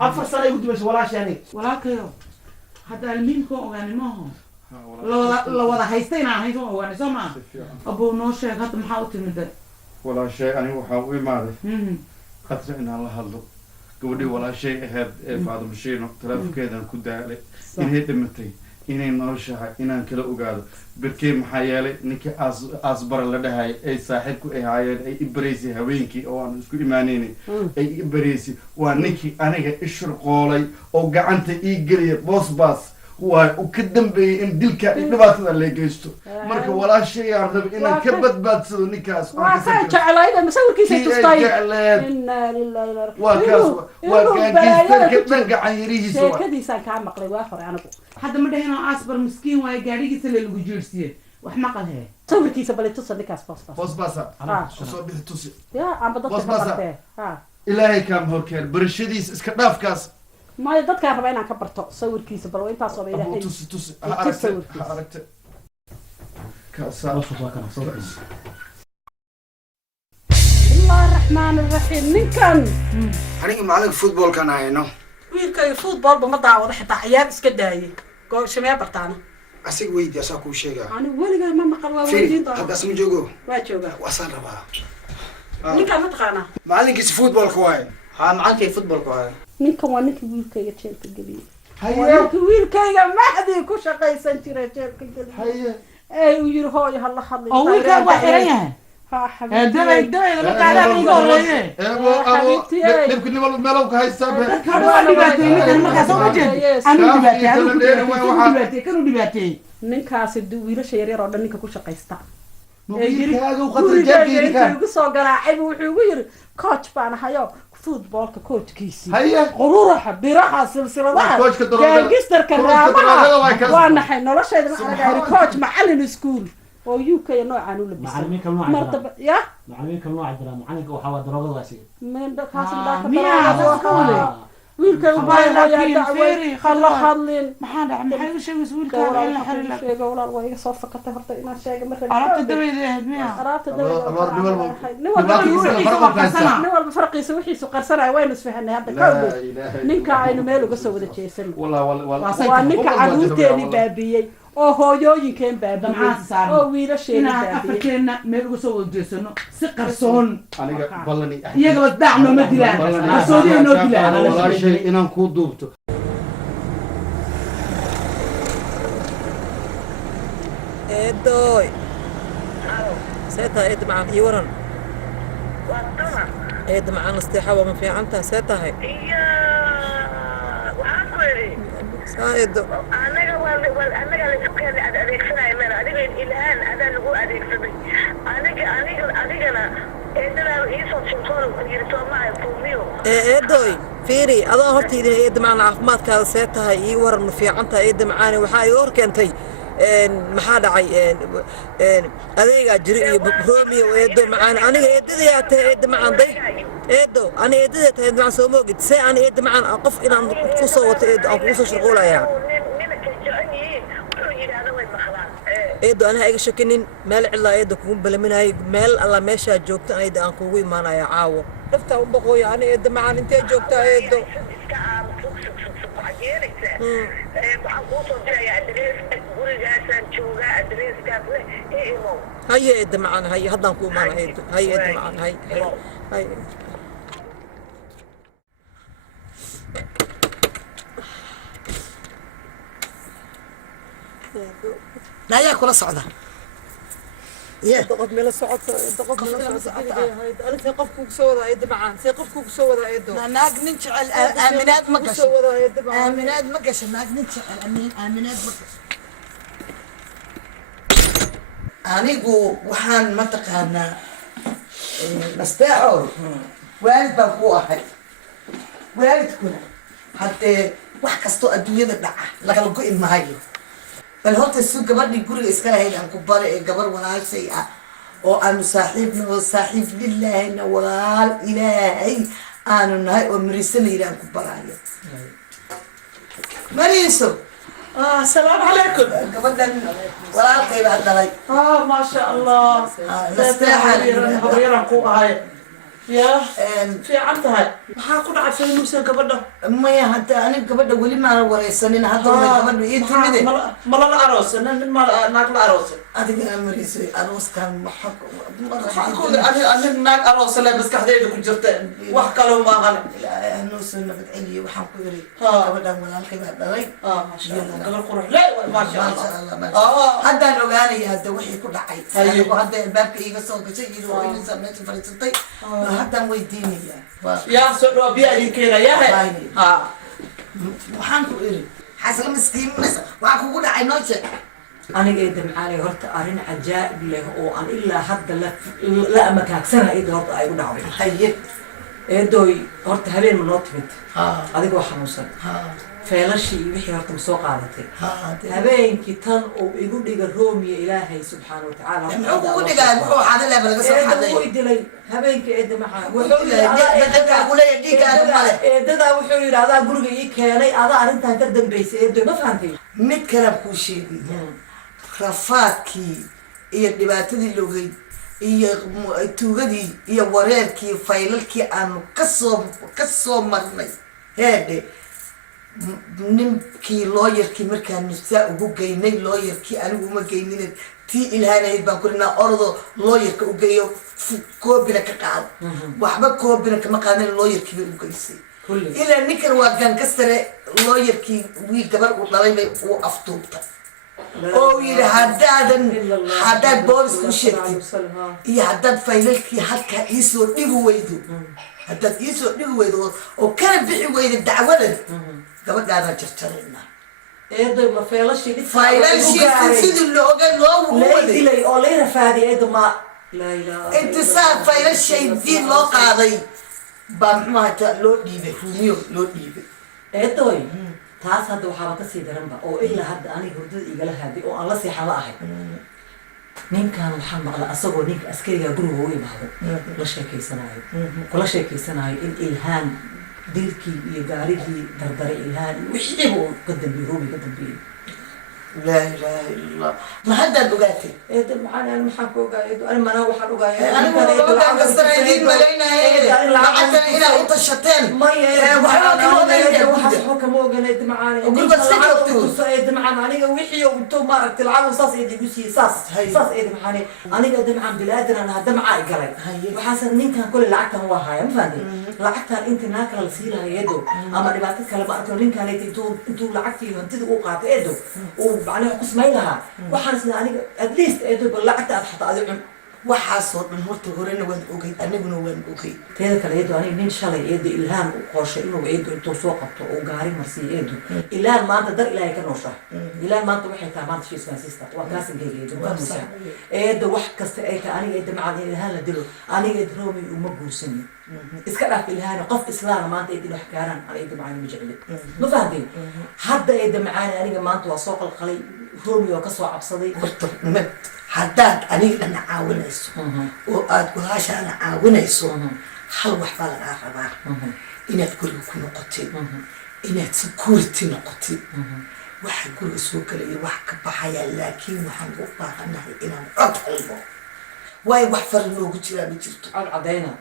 afar sano ay u dibayso walaashani walaalkayo hadda almiinka ogaani maaho la wada haystay inaan hayso ogaani soo maa abuu noo sheeg hadda maxaa u timid walaashay anigu waxaa u imaaday qadra inaan la hadlo gabadhii walaashay ahayd ee faadimo shiino taleefonkeedaan ku daalay inay dhimatay inay noloshahay inaan kala ogaado birkee maxaa yeelay ninkii asbara la dhahay ay saaxiibku ahaayeen ay ibaraysay habeenkii oo aan isku imaanaynay ay ibaraysay waa ninkii aniga ishurqoolay oo gacanta ii geliya boosbaas waa uu ka dambeeyay in dilka dhibaatada la geysto marka walaashay aan rab inaan ka badbaadsado ninkaas waa ka jeclayda masawirkiisa tustay inna lillahi wa inna waa gacan yarihiisa sheekadiisa ka maqlay waa hore anagu hadda ma dhahino asbar miskiin waaye gaadhigiisa la lagu jeersiye wax maqal hee sawirkiisa bal tusa ninkaas boosbaasa soo bixi tusi ya amba dadka ka bartay ilaahay kaam horkeen barashadiisa iska dhaafkaas ما يدك ربنا إنك برتو صور كيس بلو أنت صور إلى تس عرفت كاسا الله الرحمن الرحيم من كان أنا معلق فوتبول كان هاينو ويلك فوتبول بمضى واضح حتى عيال اسكداي قول شمية برتانا أسيق ويدي أساكو شيء أنا ولا ما مقال ويدين طبعا هذا اسمه جوجو ما جوجا وصل ربا من كان متقانا معلق كيس فوتبول كواي ها معلق فوتبول كواي من كان وانك ويلك يجيل كجديد هيا ويلك يا ما حد يكون شقي سنتير يجيل كجديد هيا أي ويرهو يهلا حلي أو ويلك واحد ها حبيبتي داي لما تعالى من قولي أبو نبكي نبغى ملوك هاي السبب كانوا دباتي ما كسبوا جد أنا دباتي كانوا دباتي ninkaasi wiilasha yaryar oo dhan ninka ku shaqaysta gurigayga igu soo garaacay wuxuu igu yiri coach baan hayo footballka coachkiisii qururaxa biraha silsiladaha gaangistarka raabaha waa naxay noloshayda ma aragay coach macallin school oo UK noocan u labisan martaba ya macallin kan nooca jira macallinka waxa waa daroogada waa sii من كاسم داك wiilka u baahan dacway khalla hadlin maxaa dhacay maxay u sheegay wiilka in la xiriir sheego walaal way iga soo fakatay horta inaan sheego marka arabta daweeyay miya arabta daweeyay niwal farqiisa wixiisu qarsanay waynu isfahanay hadda kawdo ninka aynu meel uga soo wada jeesan waa ninka caruurteeni baabiyay oo hooyooyinkeen baabiyay oo wiilasheena baabiyay meel uga soo wada jeesano si qarsoon aniga ballani iyaga bas dacno ma dilaan qarsoodiyo noo dilaan inaan ku duubto eedoy seeta eed macaan ii waran eed macaan nasteexa waa ma fiicantaa see tahay سايدو أنا لسكان أديكسنا يمين أديك الآن أنا نقول أديكسني أنا عندنا يسوع شمسون يرسل معي فوميو إيدوي فيري أنا هرتي إيد معنا عفمات كذا سيتها يور في عنتها إيد معاني وحاي يور كنتي محاد عي أديك أجري برومي وإيدو معانا أنا إيدي إيد معان ضي إيدو أنا إيدي مع سوموجد سي أنا إيد معان أقف إلى أن تصوت إيد أو قصة شغولة يعني إيدو أنا هاي شكلين مال علا إيدو كون بلمن هاي مال الله ماشى جوكت أنا إيدو أنكوي معنا يا عاو لفتا وبقوي أنا إيد معان أنت جوكت إيدو هاي إيد معنا هاي هذا نكون معنا إيدو هاي إيد معنا هاي لا ياكل صعدة يا تقف من الصعد تقف من الصعد أنا سيقفكم سودا يد معان سيقفكم سودا يدو ناق ننشعل آمنات مقش آمنات مقش ناق ننشعل آمنات مقش أنيقو وحان متقانا نستعور والد بقوا أحد والد كنا حتى wax kasto adduunyada dhaca laga lagu ilmahayo bal horta suu gabadhii guriga iska lahayd aan ku bare ee gabar walaashay ah oo aanu saaxiib lillaahina walaal ilaahay aanu nahay oo marisanayna aan ku barayo mariiso السلام عليكم gabadhan walaalkay baa dhalay ما شاء الله خبيرا كو هاي يا في عندها maxaa ku dhacay faynuusa gabadha maya hadda aniga gabadha weli maana wareysanin hadda gabadha ii timide ma la aroosan nin ma naag la aroosan adiga marisay arooskan maxaa ku aniga naag aroosan la maskaxdeeda ku jirta wax kale ma ahan anoo soo nabad celiyo waxaan ku yiri gabadhan walaalkay baa dhalay gabar qurux leh ma sha Allah haddaan ogaanaya hadda wixii ku dhacay anigu hadda albaabka iiga soo gashay iyadoo oo inay sameeyay fariisatay haddaan weydiinaya يا سؤال بيا يمكن يا ها waxaan ku iri xasal miskiin masa waxaan kugu dhacay noo sheeg aniga eed macaan horta arin ajaa'ib leh oo aan ilaa hadda la amakaagsana eed horta ay u dhacday haye eedoy horta habeen ma noo timid adigoo xanuunsan feelashii wixii horta soo qaadatay habeenkii tan uu igu dhiga roomiya ilaahay subxaana wa tacaala wuxuu ugu dhigaa wuxuu xadale laga soo xaday wuxuu dilay habeenkii eed macaan wuxuu yidhi eedadaa wuxuu yidhi adaa guriga ii keenay adaa arrintan ka dambaysay eedoy ma fahantay mid kale kuu sheegaya rafaadkii iyo dhibaatadii logeyd iyo tuugadii iyo wareerkii faylalkii aanu kasoo marnay heedhe ninkii looyarkii markaanu saa ugu geynay looyarkii anigu uma geynin tii ilhaanayd baan kurinaa ordo looyarka u geeyo koobina ka qaado waxba koobina kama qaadan looyarkii bay u geysay ilaa ninkan waa gankastare looyarkii wiil gabar u dhalay bay u afduubtay oo yidhi haddaad boolisku sheegtid iyo haddaad faylalkii halkaa iisoo dhigi weydo haddaad iisoo dhigi weydo oo kana bixi weyda dacwadan gabadhaadaan jarjaraynaa eedo ma feelashii dhib sidii loo dilay oo lay rafaadi eedo ma laa ilaaha intisaar faylashaydii loo qaaday baa muxuahata loo dhiibay ruumiyo loo dhiibay eedoy taas hadda waxaaba kasii daranba oo ilaa hadda aniga hurdada igala haaday oo aan la seexan la ahay ninkan waxaan maqla asagoo ninka askariga guriga u imaado la sheekeysanayo kula sheekeysanayo in ilhaan dilkii iyo gaarigii dardare ilhaan wixiiba uu ka dambeeyey roomi ka dambeeyey laa ilaaha illallah ma haddaad ogaatay eeda maxaan ani maxaan ka ogaay ani manaa waxaan ogaay anigu lacagtana inaad u tashateen waxba kama ogan eeda macaan eeda macaan aniga wixii intuu maaragtay lacag saas eeda igu siiyey saas eeda macaan aniga eeda macaan bilaadan aan hadda macaa galay waxaase ninkan kole lacagtan waa haya ma fahanteen lacagtan inta naa kala la sii lahay eedo ama dhibaato kale ma arko ninkan intuu lacagtii hantida u qaato eedo macnaha ku samayn lahaa waxaan sida aniga at least eedo bal lacagta aad xataa adi cun waxaasoo dhan horta horena waan ogay aniguna waan ogay teeda kale eedo aniga nin shalay eedo ilhaan u qooshay inuu eedo intuu soo qabto oo gaari marsiiyo eedo ilhaan maanta dar ilaahay ka nooshahay ilhaan maanta waxay tahay maanta she's my sister waa kaasinkeega eedo waa musa eedo wax kasta ay tahay aniga eedo macaan ilhaan la dilo aniga eedo roomi uma guursanin iska dhaaf ilhaan qof islaana maanta eedo wax gaaraan aan eedo macaan ma jecli ma fahanteen hadda eedo macaan aniga maanta waa soo qalqalay roomi oo kasoo cabsaday haddaad anigana caawinayso oo aad walaashaana caawinayso hal wax baa lagaa rabaa inaad guriga ku noqotid inaad security noqotid waxa guriga soo galaya wax ka baxaya laakiin waxaan u baahanahay inaan cod helno waayo wax fara noogu jiraa ma jirto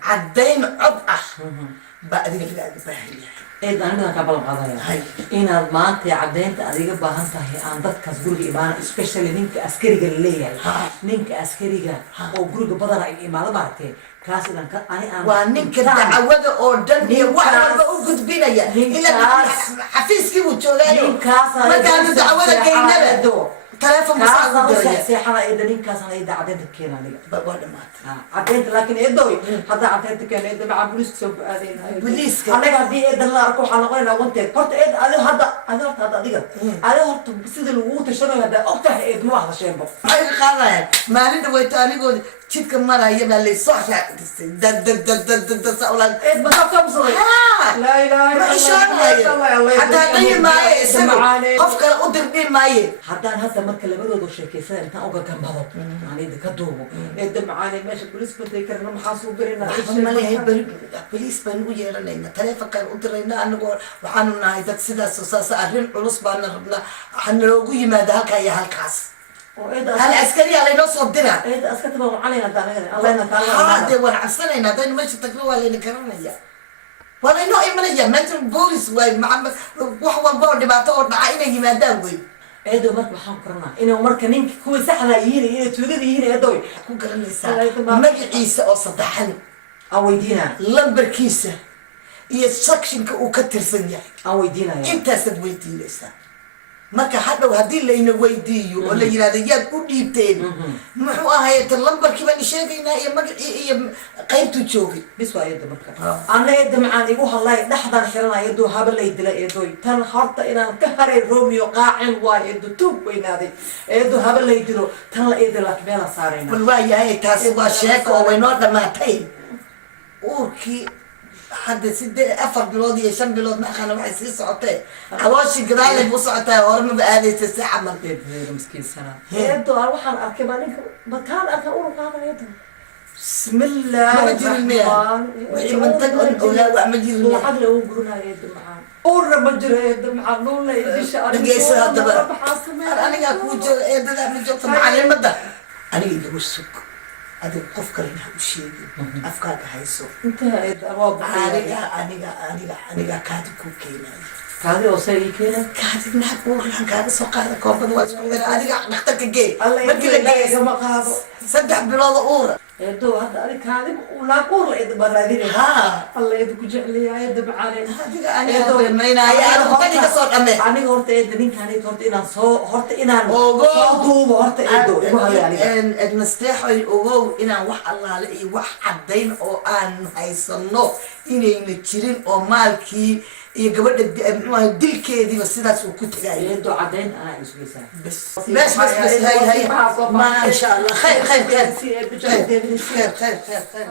caddayn cod ah baa adiga lagaaga baahan yahay eed aniga ka ballan qaadaya inaad maanta caddeynta adiga baahan tahay aan dadkaas guriga imaana especially ninka askariga la leeyahay ninka askariga oo guriga badana ay imaado maaragtay kaas idan ka ani aan waa ninka dacwada oo dhan iyo wax walba u gudbinaya ilaa xafiiskii uu joogaayo markaanu dacwada geynaba تلفون مساعد سيحنا إذا نين كاسنا إذا عدين تكينا ليه بقول ما عدين لكن إدوي هذا عدين تكينا إذا مع بوليس سوف أذين بوليس أنا قاعد إذا لا أركو حلقين لو أنت قلت إذا هذا دقيقة أنا هرت بسيد الوقت شنو هذا أكتر إذا ما هذا شيء بس أي خلاص ما نريد ويتاني قول شيء كمان هي اللي صح دد سأقول إذا ما كم صغير لا إله إلا الله حتى أي ما يسمع قفك أدر بين ما يه حتى هذا marka labadooda sheekaysan inta uga gambado aanay ka duubo ee damcaanay meesha police batay karna maxaa soo garinaa malahay police baan u yeelanayna taleefankan u dirayna anagoo waxaanu nahay dad sidaas oo saas arrin culus baan rabnaa waxaan loogu yimaada halkaa iyo halkaas hal askari ala inoo soo dira askarta baan calayna daanagana allahna taala haddee waan cabsanayna haddaynu meesha tagno waa layna garanaya waa laynoo imanaya meesha police waay wax walba oo dhibaato oo dhaca inay yimaadaan wey eedo marka waxaan qoranaa inuu marka ninka kuwa saxda yihiin iyo tuugada yihiin eedo ku garanaysaa magaciisa oo saddexan aan weydiinaa lambarkiisa iyo sectionka uu ka tirsan yahay aan weydiinaya intaasaad weydiinaysaa marka hadhow haddii layna weydiiyo oo la yidhahdo yaad u dhiibteen muxuu ahayd lambarkii baan sheegaynaa iyo magacii iyo qaybtuu joogay bis waa eedo marka ana eedo macaan igu hadlay dhaxdan xiranaya eedo haba lay dila eedo tan horta inaan ka haray romeo qaacin waa eedo tuug weynaaday eedo haba lay dilo tan la eedo la kmeela saarayna wal waa yahay taasi waa sheeko oo waynoo dhamaatay uurkii hadda 4 bilood iyo 5 bilood ma aqaan waxay sii socotay calooshii gadaal buu socotay horma baadaysa si camal miskiin sana eedo waxaan arkay maalinka makaan arka uu qaadanayo بسم الله الرحمن الرحيم منطق ولا وعمجر وعد له قرنا يد معان اور مجر يد معان نون لا يدش دقيس هذا انا اكو يد لا مجر معلم ده انا يدو السوق هذا قف كرنا وشيء افكار هايسو انت ارواب انا كاتب كوكينا كادي وسيء كده كاتب نحبور لان كادي سوق هذا كوفد واسمه انا نختك جي مركي لقى كما قادو صدق بلاد اورا يدو هذا أنا كاذب ولا قول إذا برادين ها الله يدك جعلي يا يد معاني أنا يدو يمينا يا أنا هرتي كسر أمي أنا هرت يدني كانت هرت إنا هرت إنا صادوب هرت يدو إن المستحى يقول إنا وح الله لي وح عدين أو أن هيصنو إني نتشرين أو مالكي iyo gabadha muxuu dilkeediiba sidaas uu ku tagayay انتوا عدين انا اسويسان بس هاي ما شاء الله خير خير خير خير خير خير خير